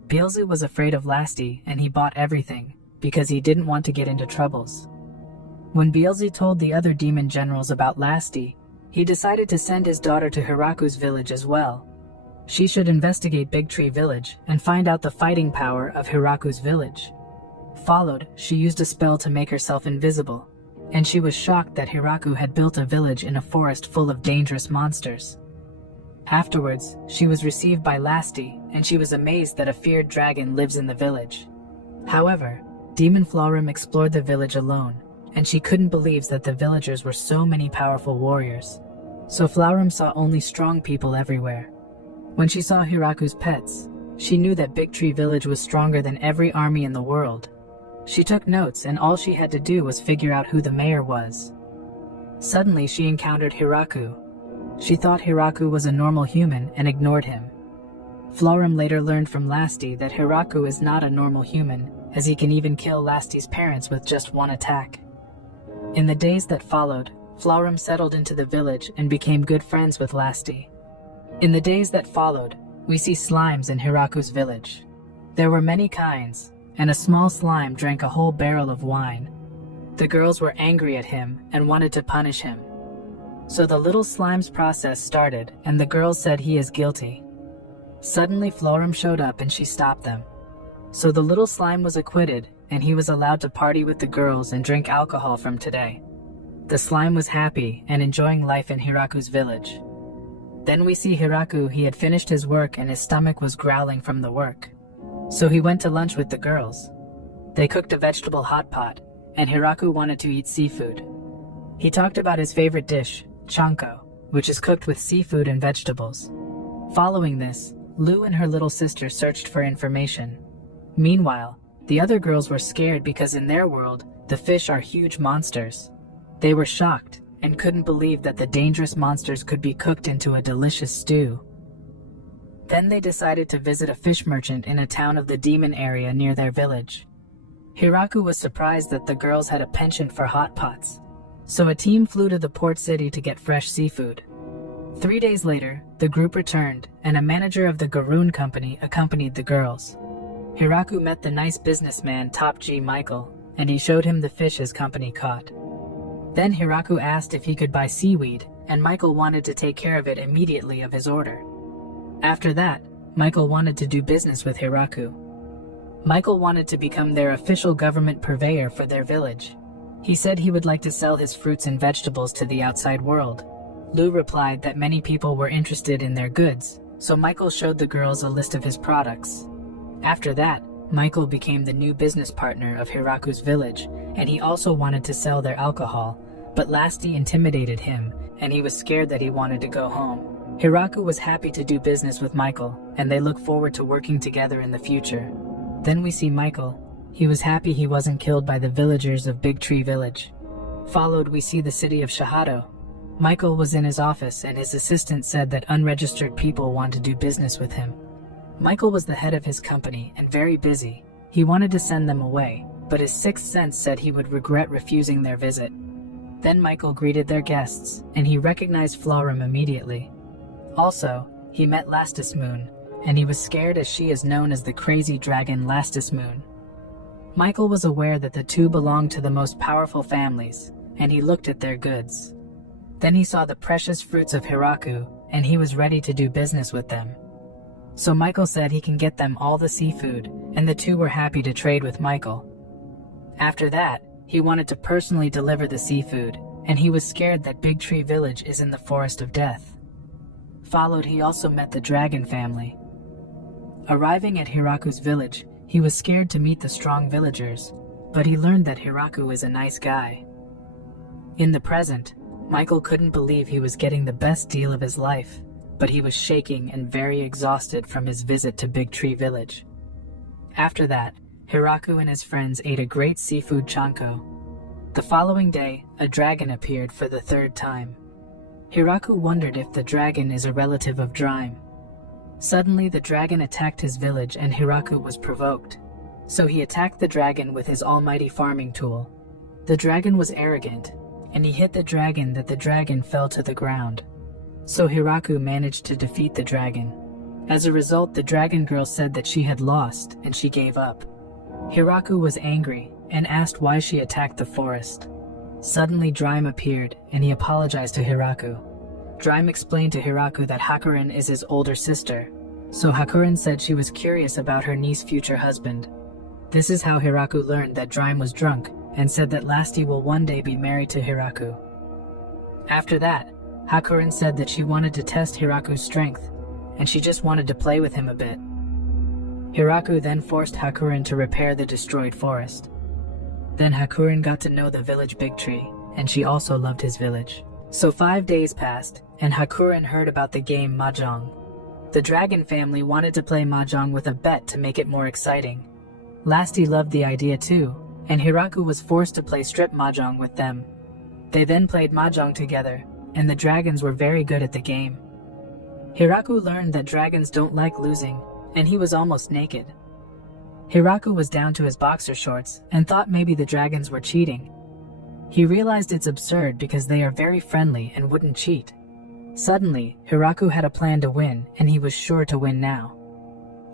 Beelzebub was afraid of Lasty and he bought everything, because he didn't want to get into troubles. When Beelzebub told the other demon generals about Lasty, he decided to send his daughter to Hiraku's village as well. She should investigate Big Tree Village and find out the fighting power of Hiraku's village. Followed, she used a spell to make herself invisible, and she was shocked that Hiraku had built a village in a forest full of dangerous monsters. Afterwards, she was received by Lasty, and she was amazed that a feared dragon lives in the village. However, Demon Florum explored the village alone, and she couldn't believe that the villagers were so many powerful warriors. So Florum saw only strong people everywhere. When she saw Hiraku's pets, she knew that Big Tree Village was stronger than every army in the world. She took notes, and all she had to do was figure out who the mayor was. Suddenly she encountered Hiraku. She thought Hiraku was a normal human and ignored him. Florum later learned from Lasty that Hiraku is not a normal human, as he can even kill Lasty's parents with just one attack. In the days that followed, Florum settled into the village and became good friends with Lasty. In the days that followed, we see slimes in Hiraku's village. There were many kinds, and a small slime drank a whole barrel of wine. The girls were angry at him and wanted to punish him. So the little slime's process started, and the girls said he is guilty. Suddenly Florum showed up and she stopped them. So the little slime was acquitted, and he was allowed to party with the girls and drink alcohol from today. The slime was happy and enjoying life in Hiraku's village. Then we see Hiraku. He had finished his work and his stomach was growling from the work. So he went to lunch with the girls. They cooked a vegetable hot pot, and Hiraku wanted to eat seafood. He talked about his favorite dish, chanko, which is cooked with seafood and vegetables. Following this, Lu and her little sister searched for information. Meanwhile, the other girls were scared because in their world, the fish are huge monsters. They were shocked and couldn't believe that the dangerous monsters could be cooked into a delicious stew. Then they decided to visit a fish merchant in a town of the demon area near their village. Hiraku was surprised that the girls had a penchant for hot pots. So a team flew to the port city to get fresh seafood. 3 days later, the group returned, and a manager of the Garoon company accompanied the girls. Hiraku met the nice businessman Top G Michael, and he showed him the fish his company caught. Then Hiraku asked if he could buy seaweed, and Michael wanted to take care of it immediately of his order. After that, Michael wanted to do business with Hiraku. Michael wanted to become their official government purveyor for their village. He said he would like to sell his fruits and vegetables to the outside world. Lu replied that many people were interested in their goods, so Michael showed the girls a list of his products. After that, Michael became the new business partner of Hiraku's village, and he also wanted to sell their alcohol, but Lasty intimidated him, and he was scared that he wanted to go home. Hiraku was happy to do business with Michael, and they look forward to working together in the future. Then we see Michael. He was happy he wasn't killed by the villagers of Big Tree Village. Followed, we see the city of Shahado. Michael was in his office, and his assistant said that unregistered people want to do business with him. Michael was the head of his company and very busy. He wanted to send them away, but his sixth sense said he would regret refusing their visit. Then Michael greeted their guests, and he recognized Florum immediately. Also, he met Lastus Moon, and he was scared as she is known as the crazy dragon Lastus Moon. Michael was aware that the two belonged to the most powerful families, and he looked at their goods. Then he saw the precious fruits of Hiraku, and he was ready to do business with them. So Michael said he can get them all the seafood, and the two were happy to trade with Michael. After that, he wanted to personally deliver the seafood, and he was scared that Big Tree Village is in the Forest of Death. Followed, he also met the dragon family. Arriving at Hiraku's village, he was scared to meet the strong villagers, but he learned that Hiraku is a nice guy. In the present, Michael couldn't believe he was getting the best deal of his life, but he was shaking and very exhausted from his visit to Big Tree Village. After that, Hiraku and his friends ate a great seafood chanko. The following day, a dragon appeared for the third time. Hiraku wondered if the dragon is a relative of Drime. Suddenly, the dragon attacked his village and Hiraku was provoked. So he attacked the dragon with his almighty farming tool. The dragon was arrogant, and he hit the dragon that the dragon fell to the ground. So Hiraku managed to defeat the dragon. As a result, the dragon girl said that she had lost and she gave up. Hiraku was angry and asked why she attacked the forest. Suddenly Dream appeared and he apologized to Hiraku. Dream explained to Hiraku that Hakurin is his older sister, so Hakurin said she was curious about her niece's future husband. This is how Hiraku learned that Dream was drunk and said that Lasti will one day be married to Hiraku. After that, Hakurin said that she wanted to test Hiraku's strength, and she just wanted to play with him a bit. Hiraku then forced Hakurin to repair the destroyed forest. Then Hakurin got to know the village Big Tree, and she also loved his village. So 5 days passed, and Hakurin heard about the game Mahjong. The dragon family wanted to play Mahjong with a bet to make it more exciting. Lasti loved the idea too, and Hiraku was forced to play strip Mahjong with them. They then played Mahjong together, and the dragons were very good at the game. Hiraku learned that dragons don't like losing, and he was almost naked. Hiraku was down to his boxer shorts and thought maybe the dragons were cheating. He realized it's absurd because they are very friendly and wouldn't cheat. Suddenly, Hiraku had a plan to win, and he was sure to win now.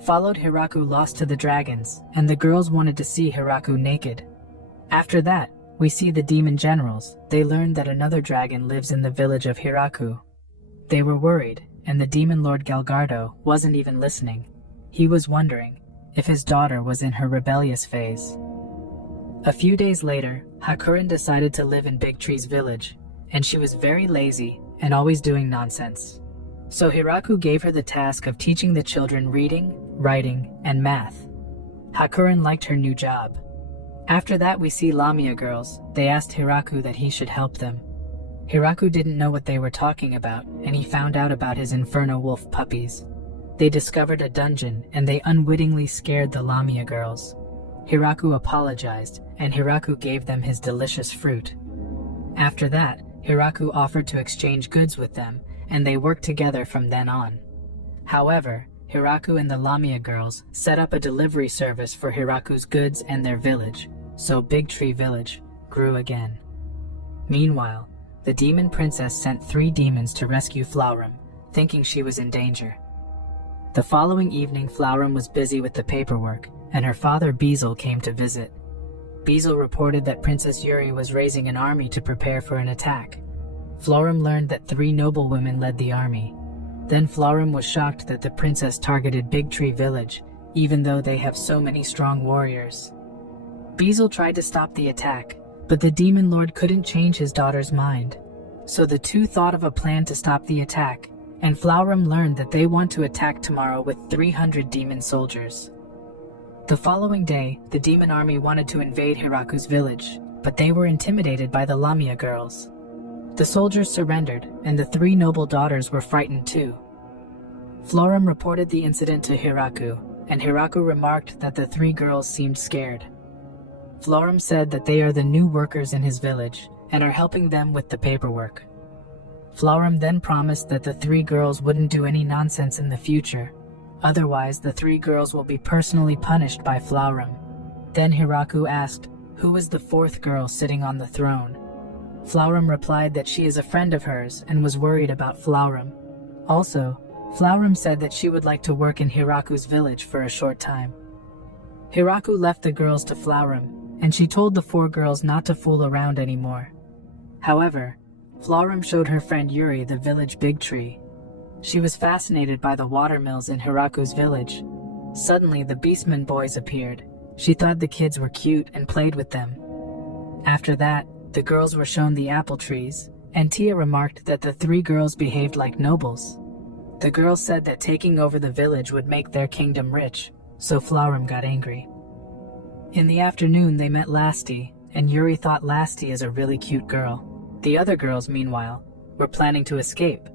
Followed Hiraku lost to the dragons, and the girls wanted to see Hiraku naked. After that, we see the demon generals. They learned that another dragon lives in the village of Hiraku. They were worried, and the demon lord Galgardo wasn't even listening. He was wondering if his daughter was in her rebellious phase. A few days later, Hakurin decided to live in Big Tree's village, and she was very lazy and always doing nonsense. So Hiraku gave her the task of teaching the children reading, writing, and math. Hakurin liked her new job. After that, we see Lamia girls. They asked Hiraku that he should help them. Hiraku didn't know what they were talking about, and he found out about his Inferno Wolf puppies. They discovered a dungeon, and they unwittingly scared the Lamia girls. Hiraku apologized, and Hiraku gave them his delicious fruit. After that, Hiraku offered to exchange goods with them, and they worked together from then on. However, Hiraku and the Lamia girls set up a delivery service for Hiraku's goods and their village, so Big Tree Village grew again. Meanwhile, the demon princess sent 3 demons to rescue Flaurum, thinking she was in danger. The following evening, Flaurum was busy with the paperwork, and her father Bezel came to visit. Bezel reported that Princess Yuri was raising an army to prepare for an attack. Flaurum learned that 3 noblewomen led the army. Then Flaurum was shocked that the princess targeted Big Tree Village, even though they have so many strong warriors. Bezel tried to stop the attack, but the demon lord couldn't change his daughter's mind. So the two thought of a plan to stop the attack, and Flaurum learned that they want to attack tomorrow with 300 demon soldiers. The following day, the demon army wanted to invade Hiraku's village, but they were intimidated by the Lamia girls. The soldiers surrendered, and the 3 noble daughters were frightened too. Flaurum reported the incident to Hiraku, and Hiraku remarked that the 3 girls seemed scared. Flaurum said that they are the new workers in his village, and are helping them with the paperwork. Flaurum then promised that the 3 girls wouldn't do any nonsense in the future. Otherwise, the 3 girls will be personally punished by Flaurum. Then Hiraku asked, who was the 4th girl sitting on the throne? Flaurum replied that she is a friend of hers and was worried about Flaurum. Also, Flaurum said that she would like to work in Hiraku's village for a short time. Hiraku left the girls to Flaurum, and she told the 4 girls not to fool around anymore. However, Flaurum showed her friend Yuri the village Big Tree. She was fascinated by the watermills in Hiraku's village. Suddenly, the Beastmen boys appeared. She thought the kids were cute and played with them. After that, the girls were shown the apple trees, and Tia remarked that the 3 girls behaved like nobles. The girls said that taking over the village would make their kingdom rich, so Flaurum got angry. In the afternoon, they met Lasti, and Yuri thought Lasti is a really cute girl. The other girls, meanwhile, were planning to escape.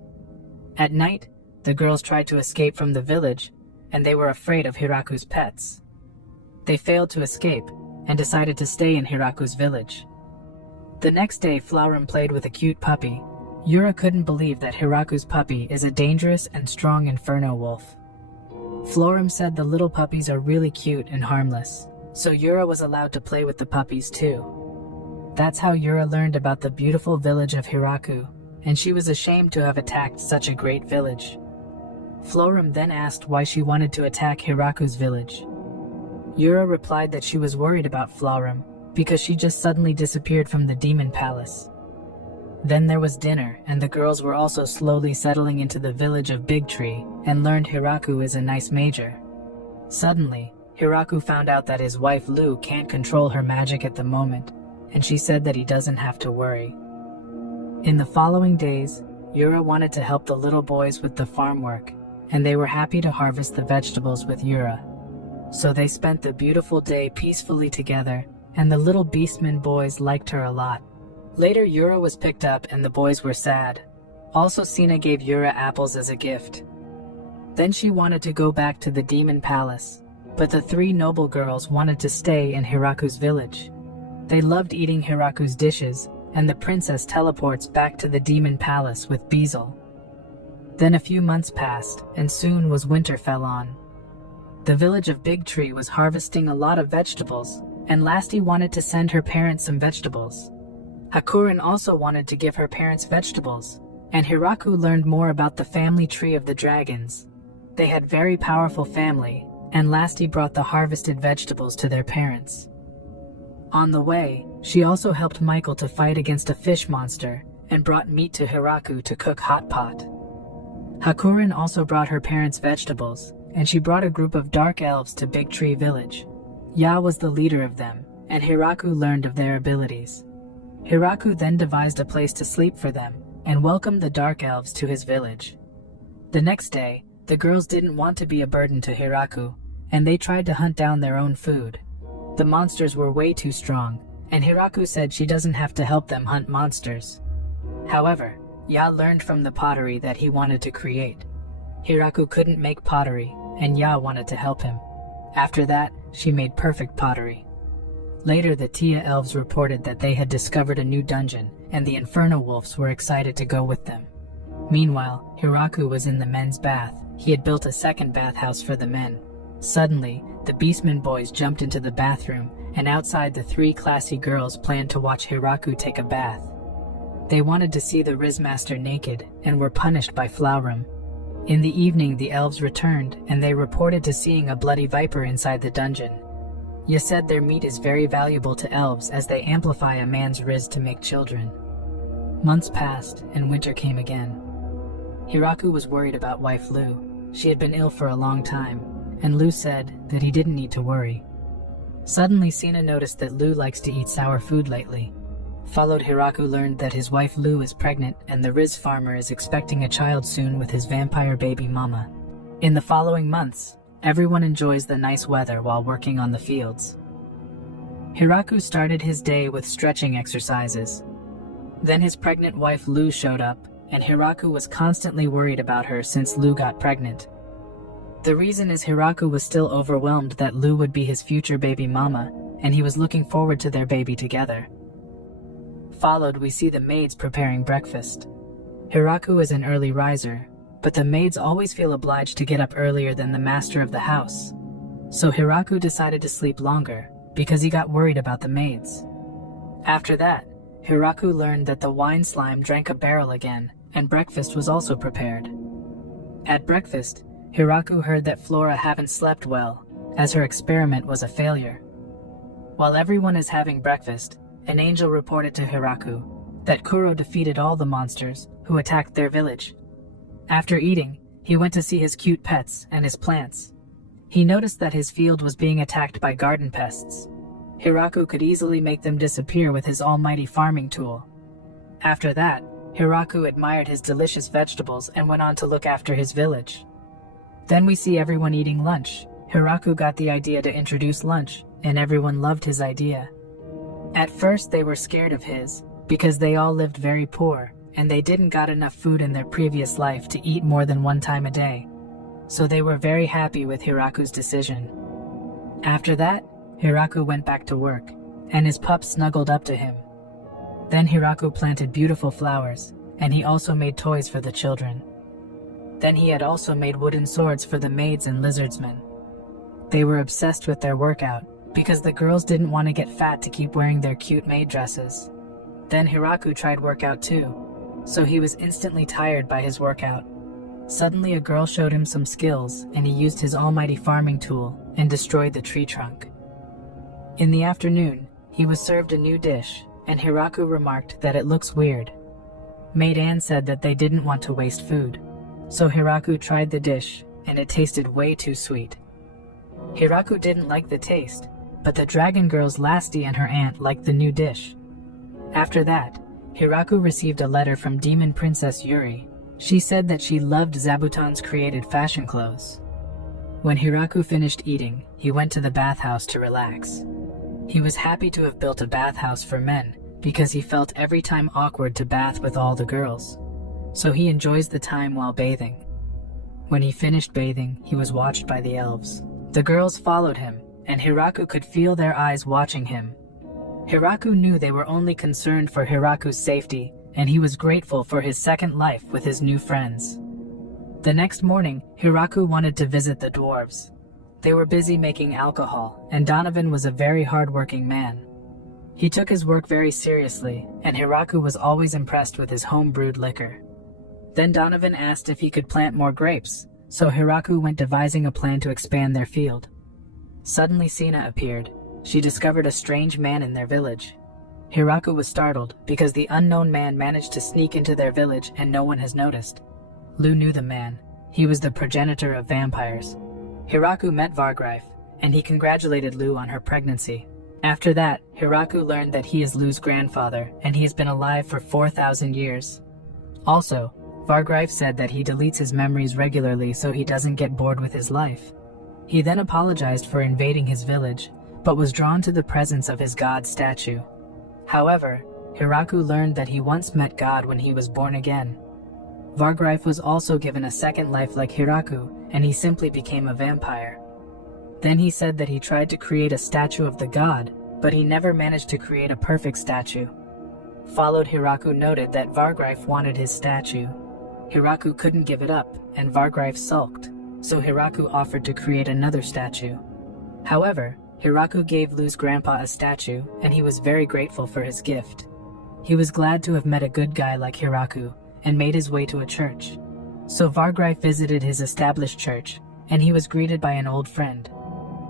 At night, the girls tried to escape from the village, and they were afraid of Hiraku's pets. They failed to escape, and decided to stay in Hiraku's village. The next day, Flaurum played with a cute puppy. Yura couldn't believe that Hiraku's puppy is a dangerous and strong Inferno Wolf. Flaurum said the little puppies are really cute and harmless, so Yura was allowed to play with the puppies too. That's how Yura learned about the beautiful village of Hiraku, and she was ashamed to have attacked such a great village. Florim then asked why she wanted to attack Hiraku's village. Yura replied that she was worried about Florim because she just suddenly disappeared from the demon palace. Then there was dinner, and the girls were also slowly settling into the village of Big Tree and learned Hiraku is a nice major. Suddenly, Hiraku found out that his wife Lu can't control her magic at the moment, and she said that he doesn't have to worry. In the following days, Yura wanted to help the little boys with the farm work, and they were happy to harvest the vegetables with Yura. So they spent the beautiful day peacefully together, and the little beastmen boys liked her a lot. Later, Yura was picked up and the boys were sad. Also, Sina gave Yura apples as a gift. Then she wanted to go back to the demon palace, but the three noble girls wanted to stay in Hiraku's village. They loved eating Hiraku's dishes, and the princess teleports back to the demon palace with Beezle. Then a few months passed, and soon winter fell on. The village of Big Tree was harvesting a lot of vegetables, and Lasti wanted to send her parents some vegetables. Hakurin also wanted to give her parents vegetables, and Hiraku learned more about the family tree of the dragons. They had very powerful family, and Lasti brought the harvested vegetables to their parents. On the way, she also helped Michael to fight against a fish monster, and brought meat to Hiraku to cook hot pot. Hakurin also brought her parents vegetables, and she brought a group of dark elves to Big Tree Village. Ya was the leader of them, and Hiraku learned of their abilities. Hiraku then devised a place to sleep for them, and welcomed the dark elves to his village. The next day, the girls didn't want to be a burden to Hiraku, and they tried to hunt down their own food. The monsters were way too strong, and Hiraku said she doesn't have to help them hunt monsters. However, Ya learned from the pottery that he wanted to create. Hiraku couldn't make pottery, and Ya wanted to help him. After that, she made perfect pottery. Later, the Tia elves reported that they had discovered a new dungeon, and the Inferno wolves were excited to go with them. Meanwhile, Hiraku was in the men's bath. He had built a second bathhouse for the men. Suddenly, the Beastmen boys jumped into the bathroom, and outside the three classy girls planned to watch Hiraku take a bath. They wanted to see the Rizmaster naked, and were punished by Flowrim. In the evening, the elves returned, and they reported to seeing a bloody viper inside the dungeon. Ya said their meat is very valuable to elves as they amplify a man's riz to make children. Months passed, and winter came again. Hiraku was worried about wife Lu. She had been ill for a long time, and Lu said that he didn't need to worry. Suddenly, Sina noticed that Lu likes to eat sour food lately. Followed, Hiraku learned that his wife Lu is pregnant, and the Riz farmer is expecting a child soon with his vampire baby mama. In the following months, everyone enjoys the nice weather while working on the fields. Hiraku started his day with stretching exercises. Then his pregnant wife Lu showed up, and Hiraku was constantly worried about her since Lu got pregnant. The reason is Hiraku was still overwhelmed that Lu would be his future baby mama, and he was looking forward to their baby together. Followed, we see the maids preparing breakfast. Hiraku is an early riser, but the maids always feel obliged to get up earlier than the master of the house. So Hiraku decided to sleep longer, because he got worried about the maids. After that, Hiraku learned that the wine slime drank a barrel again, and breakfast was also prepared. At breakfast, Hiraku heard that Flora hadn't slept well, as her experiment was a failure. While everyone is having breakfast, an angel reported to Hiraku that Kuro defeated all the monsters who attacked their village. After eating, he went to see his cute pets and his plants. He noticed that his field was being attacked by garden pests. Hiraku could easily make them disappear with his almighty farming tool. After that, Hiraku admired his delicious vegetables and went on to look after his village. Then we see everyone eating lunch. Hiraku got the idea to introduce lunch, and everyone loved his idea. At first they were scared of his, because they all lived very poor, and they didn't got enough food in their previous life to eat more than one time a day. So they were very happy with Hiraku's decision. After that, Hiraku went back to work, and his pups snuggled up to him. Then Hiraku planted beautiful flowers, and he also made toys for the children. Then he had also made wooden swords for the maids and lizardsmen. They were obsessed with their workout, because the girls didn't want to get fat to keep wearing their cute maid dresses. Then Hiraku tried workout too, so he was instantly tired by his workout. Suddenly a girl showed him some skills, and he used his almighty farming tool and destroyed the tree trunk. In the afternoon, he was served a new dish, and Hiraku remarked that it looks weird. Maid Anne said that they didn't want to waste food, so Hiraku tried the dish, and it tasted way too sweet. Hiraku didn't like the taste, but the dragon girls Lasty and her aunt liked the new dish. After that, Hiraku received a letter from Demon Princess Yuri. She said that she loved Zabuton's created fashion clothes. When Hiraku finished eating, he went to the bathhouse to relax. He was happy to have built a bathhouse for men because he felt every time awkward to bath with all the girls. So he enjoys the time while bathing. When he finished bathing, he was watched by the elves. The girls followed him, and Hiraku could feel their eyes watching him. Hiraku knew they were only concerned for Hiraku's safety, and he was grateful for his second life with his new friends. The next morning, Hiraku wanted to visit the dwarves. They were busy making alcohol, and Donovan was a very hard-working man. He took his work very seriously, and Hiraku was always impressed with his home-brewed liquor. Then Donovan asked if he could plant more grapes, so Hiraku went devising a plan to expand their field. Suddenly Sina appeared. She discovered a strange man in their village. Hiraku was startled because the unknown man managed to sneak into their village and no one has noticed. Lu knew the man. He was the progenitor of vampires. Hiraku met Vargreif, and he congratulated Lu on her pregnancy. After that, Hiraku learned that he is Lu's grandfather, and he has been alive for 4,000 years. Also, Vargreif said that he deletes his memories regularly so he doesn't get bored with his life. He then apologized for invading his village, but was drawn to the presence of his god statue. However, Hiraku learned that he once met God when he was born again. Vargreif was also given a second life like Hiraku, and he simply became a vampire. Then he said that he tried to create a statue of the god, but he never managed to create a perfect statue. Followed Hiraku noted that Vargreif wanted his statue. Hiraku couldn't give it up, and Vargreif sulked, so Hiraku offered to create another statue. However, Hiraku gave Lu's grandpa a statue, and he was very grateful for his gift. He was glad to have met a good guy like Hiraku, and made his way to a church. So Vargreif visited his established church, and he was greeted by an old friend.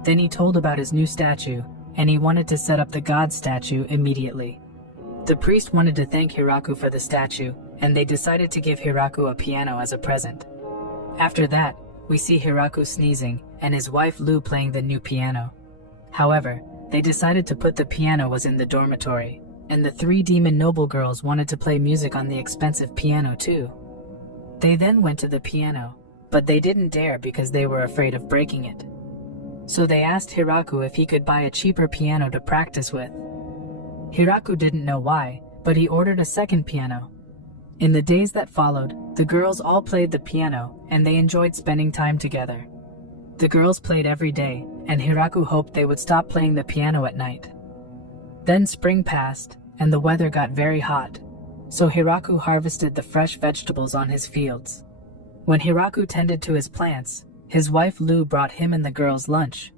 Then he told about his new statue, and he wanted to set up the god statue immediately. The priest wanted to thank Hiraku for the statue, and they decided to give Hiraku a piano as a present. After that, we see Hiraku sneezing, and his wife Lu playing the new piano. However, they decided to put the piano was in the dormitory, and the three demon noble girls wanted to play music on the expensive piano too. They then went to the piano, but they didn't dare because they were afraid of breaking it. So they asked Hiraku if he could buy a cheaper piano to practice with. Hiraku didn't know why, but he ordered a second piano. In the days that followed, the girls all played the piano, and they enjoyed spending time together. The girls played every day, and Hiraku hoped they would stop playing the piano at night. Then spring passed, and the weather got very hot, so Hiraku harvested the fresh vegetables on his fields. When Hiraku tended to his plants, his wife Lu brought him and the girls lunch.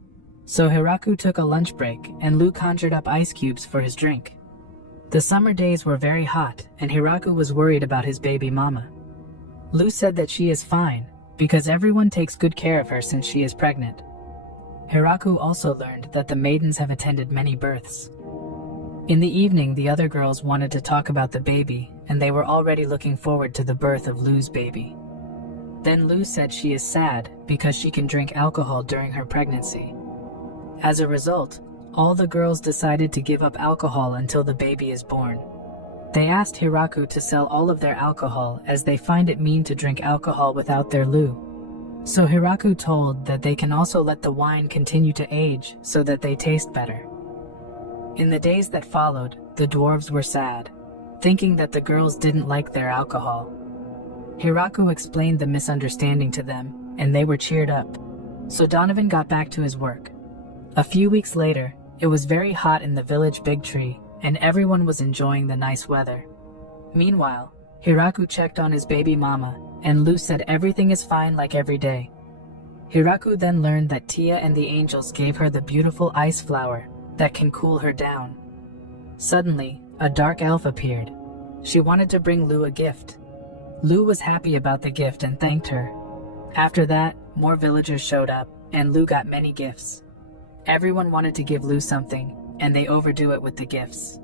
So Hiraku took a lunch break, and Lu conjured up ice cubes for his drink. The summer days were very hot, and Hiraku was worried about his baby mama. Lu said that she is fine, because everyone takes good care of her since she is pregnant. Hiraku also learned that the maidens have attended many births. In the evening, the other girls wanted to talk about the baby, and they were already looking forward to the birth of Lu's baby. Then Lu said she is sad because she can drink alcohol during her pregnancy. As a result, all the girls decided to give up alcohol until the baby is born. They asked Hiraku to sell all of their alcohol as they find it mean to drink alcohol without their Lu. So Hiraku told that they can also let the wine continue to age so that they taste better. In the days that followed, the dwarves were sad, thinking that the girls didn't like their alcohol. Hiraku explained the misunderstanding to them, and they were cheered up. So Donovan got back to his work. A few weeks later, it was very hot in the village big tree, and everyone was enjoying the nice weather. Meanwhile, Hiraku checked on his baby mama, and Lu said everything is fine like every day. Hiraku then learned that Tia and the angels gave her the beautiful ice flower that can cool her down. Suddenly, a dark elf appeared. She wanted to bring Lu a gift. Lu was happy about the gift and thanked her. After that, more villagers showed up, and Lu got many gifts. Everyone wanted to give Lu something, and they overdo it with the gifts.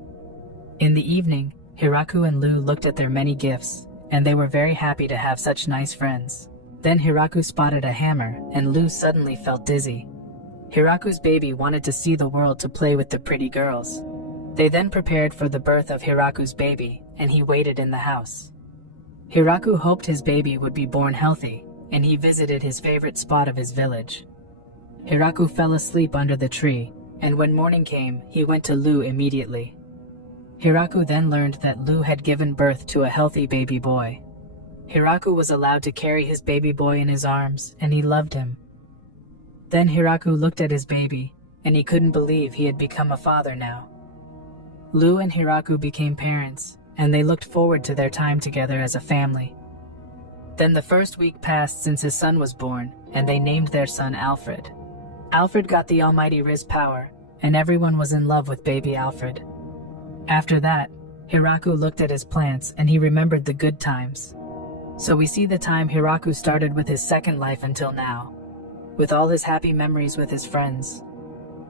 In the evening, Hiraku and Lu looked at their many gifts, and they were very happy to have such nice friends. Then Hiraku spotted a hammer, and Lu suddenly felt dizzy. Hiraku's baby wanted to see the world to play with the pretty girls. They then prepared for the birth of Hiraku's baby, and he waited in the house. Hiraku hoped his baby would be born healthy, and he visited his favorite spot of his village. Hiraku fell asleep under the tree, and when morning came, he went to Lu immediately. Hiraku then learned that Lu had given birth to a healthy baby boy. Hiraku was allowed to carry his baby boy in his arms, and he loved him. Then Hiraku looked at his baby, and he couldn't believe he had become a father now. Lu and Hiraku became parents, and they looked forward to their time together as a family. Then the first week passed since his son was born, and they named their son Alfred. Alfred got the almighty Riz power, and everyone was in love with baby Alfred. After that, Hiraku looked at his plants and he remembered the good times. So we see the time Hiraku started with his second life until now, with all his happy memories with his friends.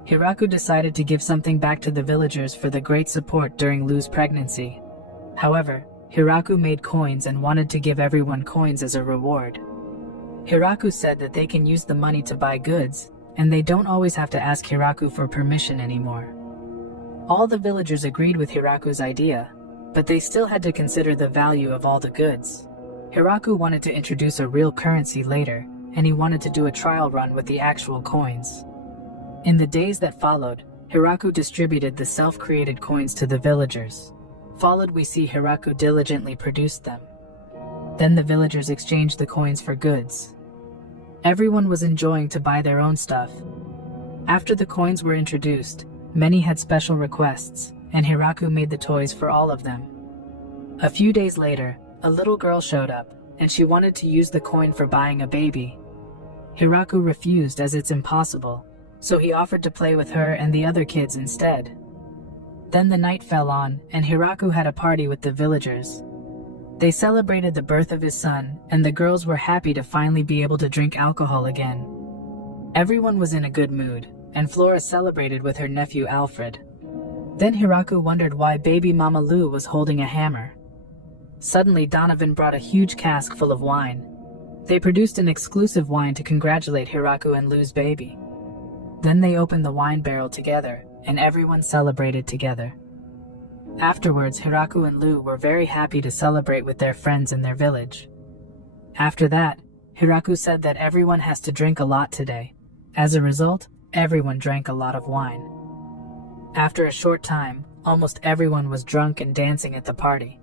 Hiraku decided to give something back to the villagers for the great support during Lu's pregnancy. However, Hiraku made coins and wanted to give everyone coins as a reward. Hiraku said that they can use the money to buy goods, and they don't always have to ask Hiraku for permission anymore. All the villagers agreed with Hiraku's idea, but they still had to consider the value of all the goods. Hiraku wanted to introduce a real currency later, and he wanted to do a trial run with the actual coins. In the days that followed, Hiraku distributed the self-created coins to the villagers. Followed, we see Hiraku diligently produced them. Then the villagers exchanged the coins for goods. Everyone was enjoying to buy their own stuff. After the coins were introduced, many had special requests, and Hiraku made the toys for all of them. A few days later, a little girl showed up, and she wanted to use the coin for buying a baby. Hiraku refused as it's impossible, so he offered to play with her and the other kids instead. Then the night fell on, and Hiraku had a party with the villagers. They celebrated the birth of his son, and the girls were happy to finally be able to drink alcohol again. Everyone was in a good mood, and Flora celebrated with her nephew Alfred. Then Hiraku wondered why baby Mama Lu was holding a hammer. Suddenly Donovan brought a huge cask full of wine. They produced an exclusive wine to congratulate Hiraku and Lu's baby. Then they opened the wine barrel together, and everyone celebrated together. Afterwards, Hiraku and Lu were very happy to celebrate with their friends in their village. After that, Hiraku said that everyone has to drink a lot today. As a result, everyone drank a lot of wine. After a short time, almost everyone was drunk and dancing at the party.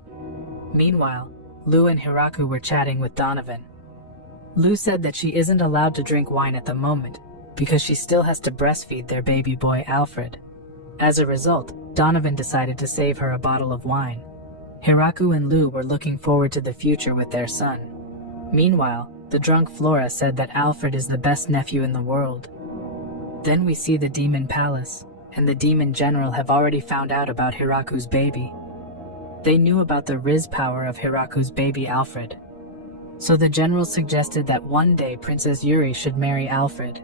Meanwhile, Lu and Hiraku were chatting with Donovan. Lu said that she isn't allowed to drink wine at the moment, because she still has to breastfeed their baby boy Alfred. As a result, Donovan decided to save her a bottle of wine. Hiraku and Lu were looking forward to the future with their son. Meanwhile, the drunk Flora said that Alfred is the best nephew in the world. Then we see the demon palace, and the demon general have already found out about Hiraku's baby. They knew about the Riz power of Hiraku's baby Alfred. So the general suggested that one day Princess Yuri should marry Alfred.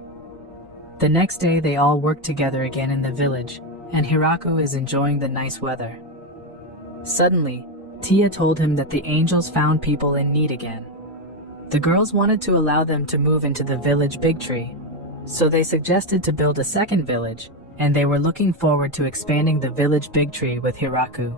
The next day they all worked together again in the village, and Hiraku is enjoying the nice weather. Suddenly, Tia told him that the angels found people in need again. The girls wanted to allow them to move into the village big tree, so they suggested to build a second village, and they were looking forward to expanding the village big tree with Hiraku.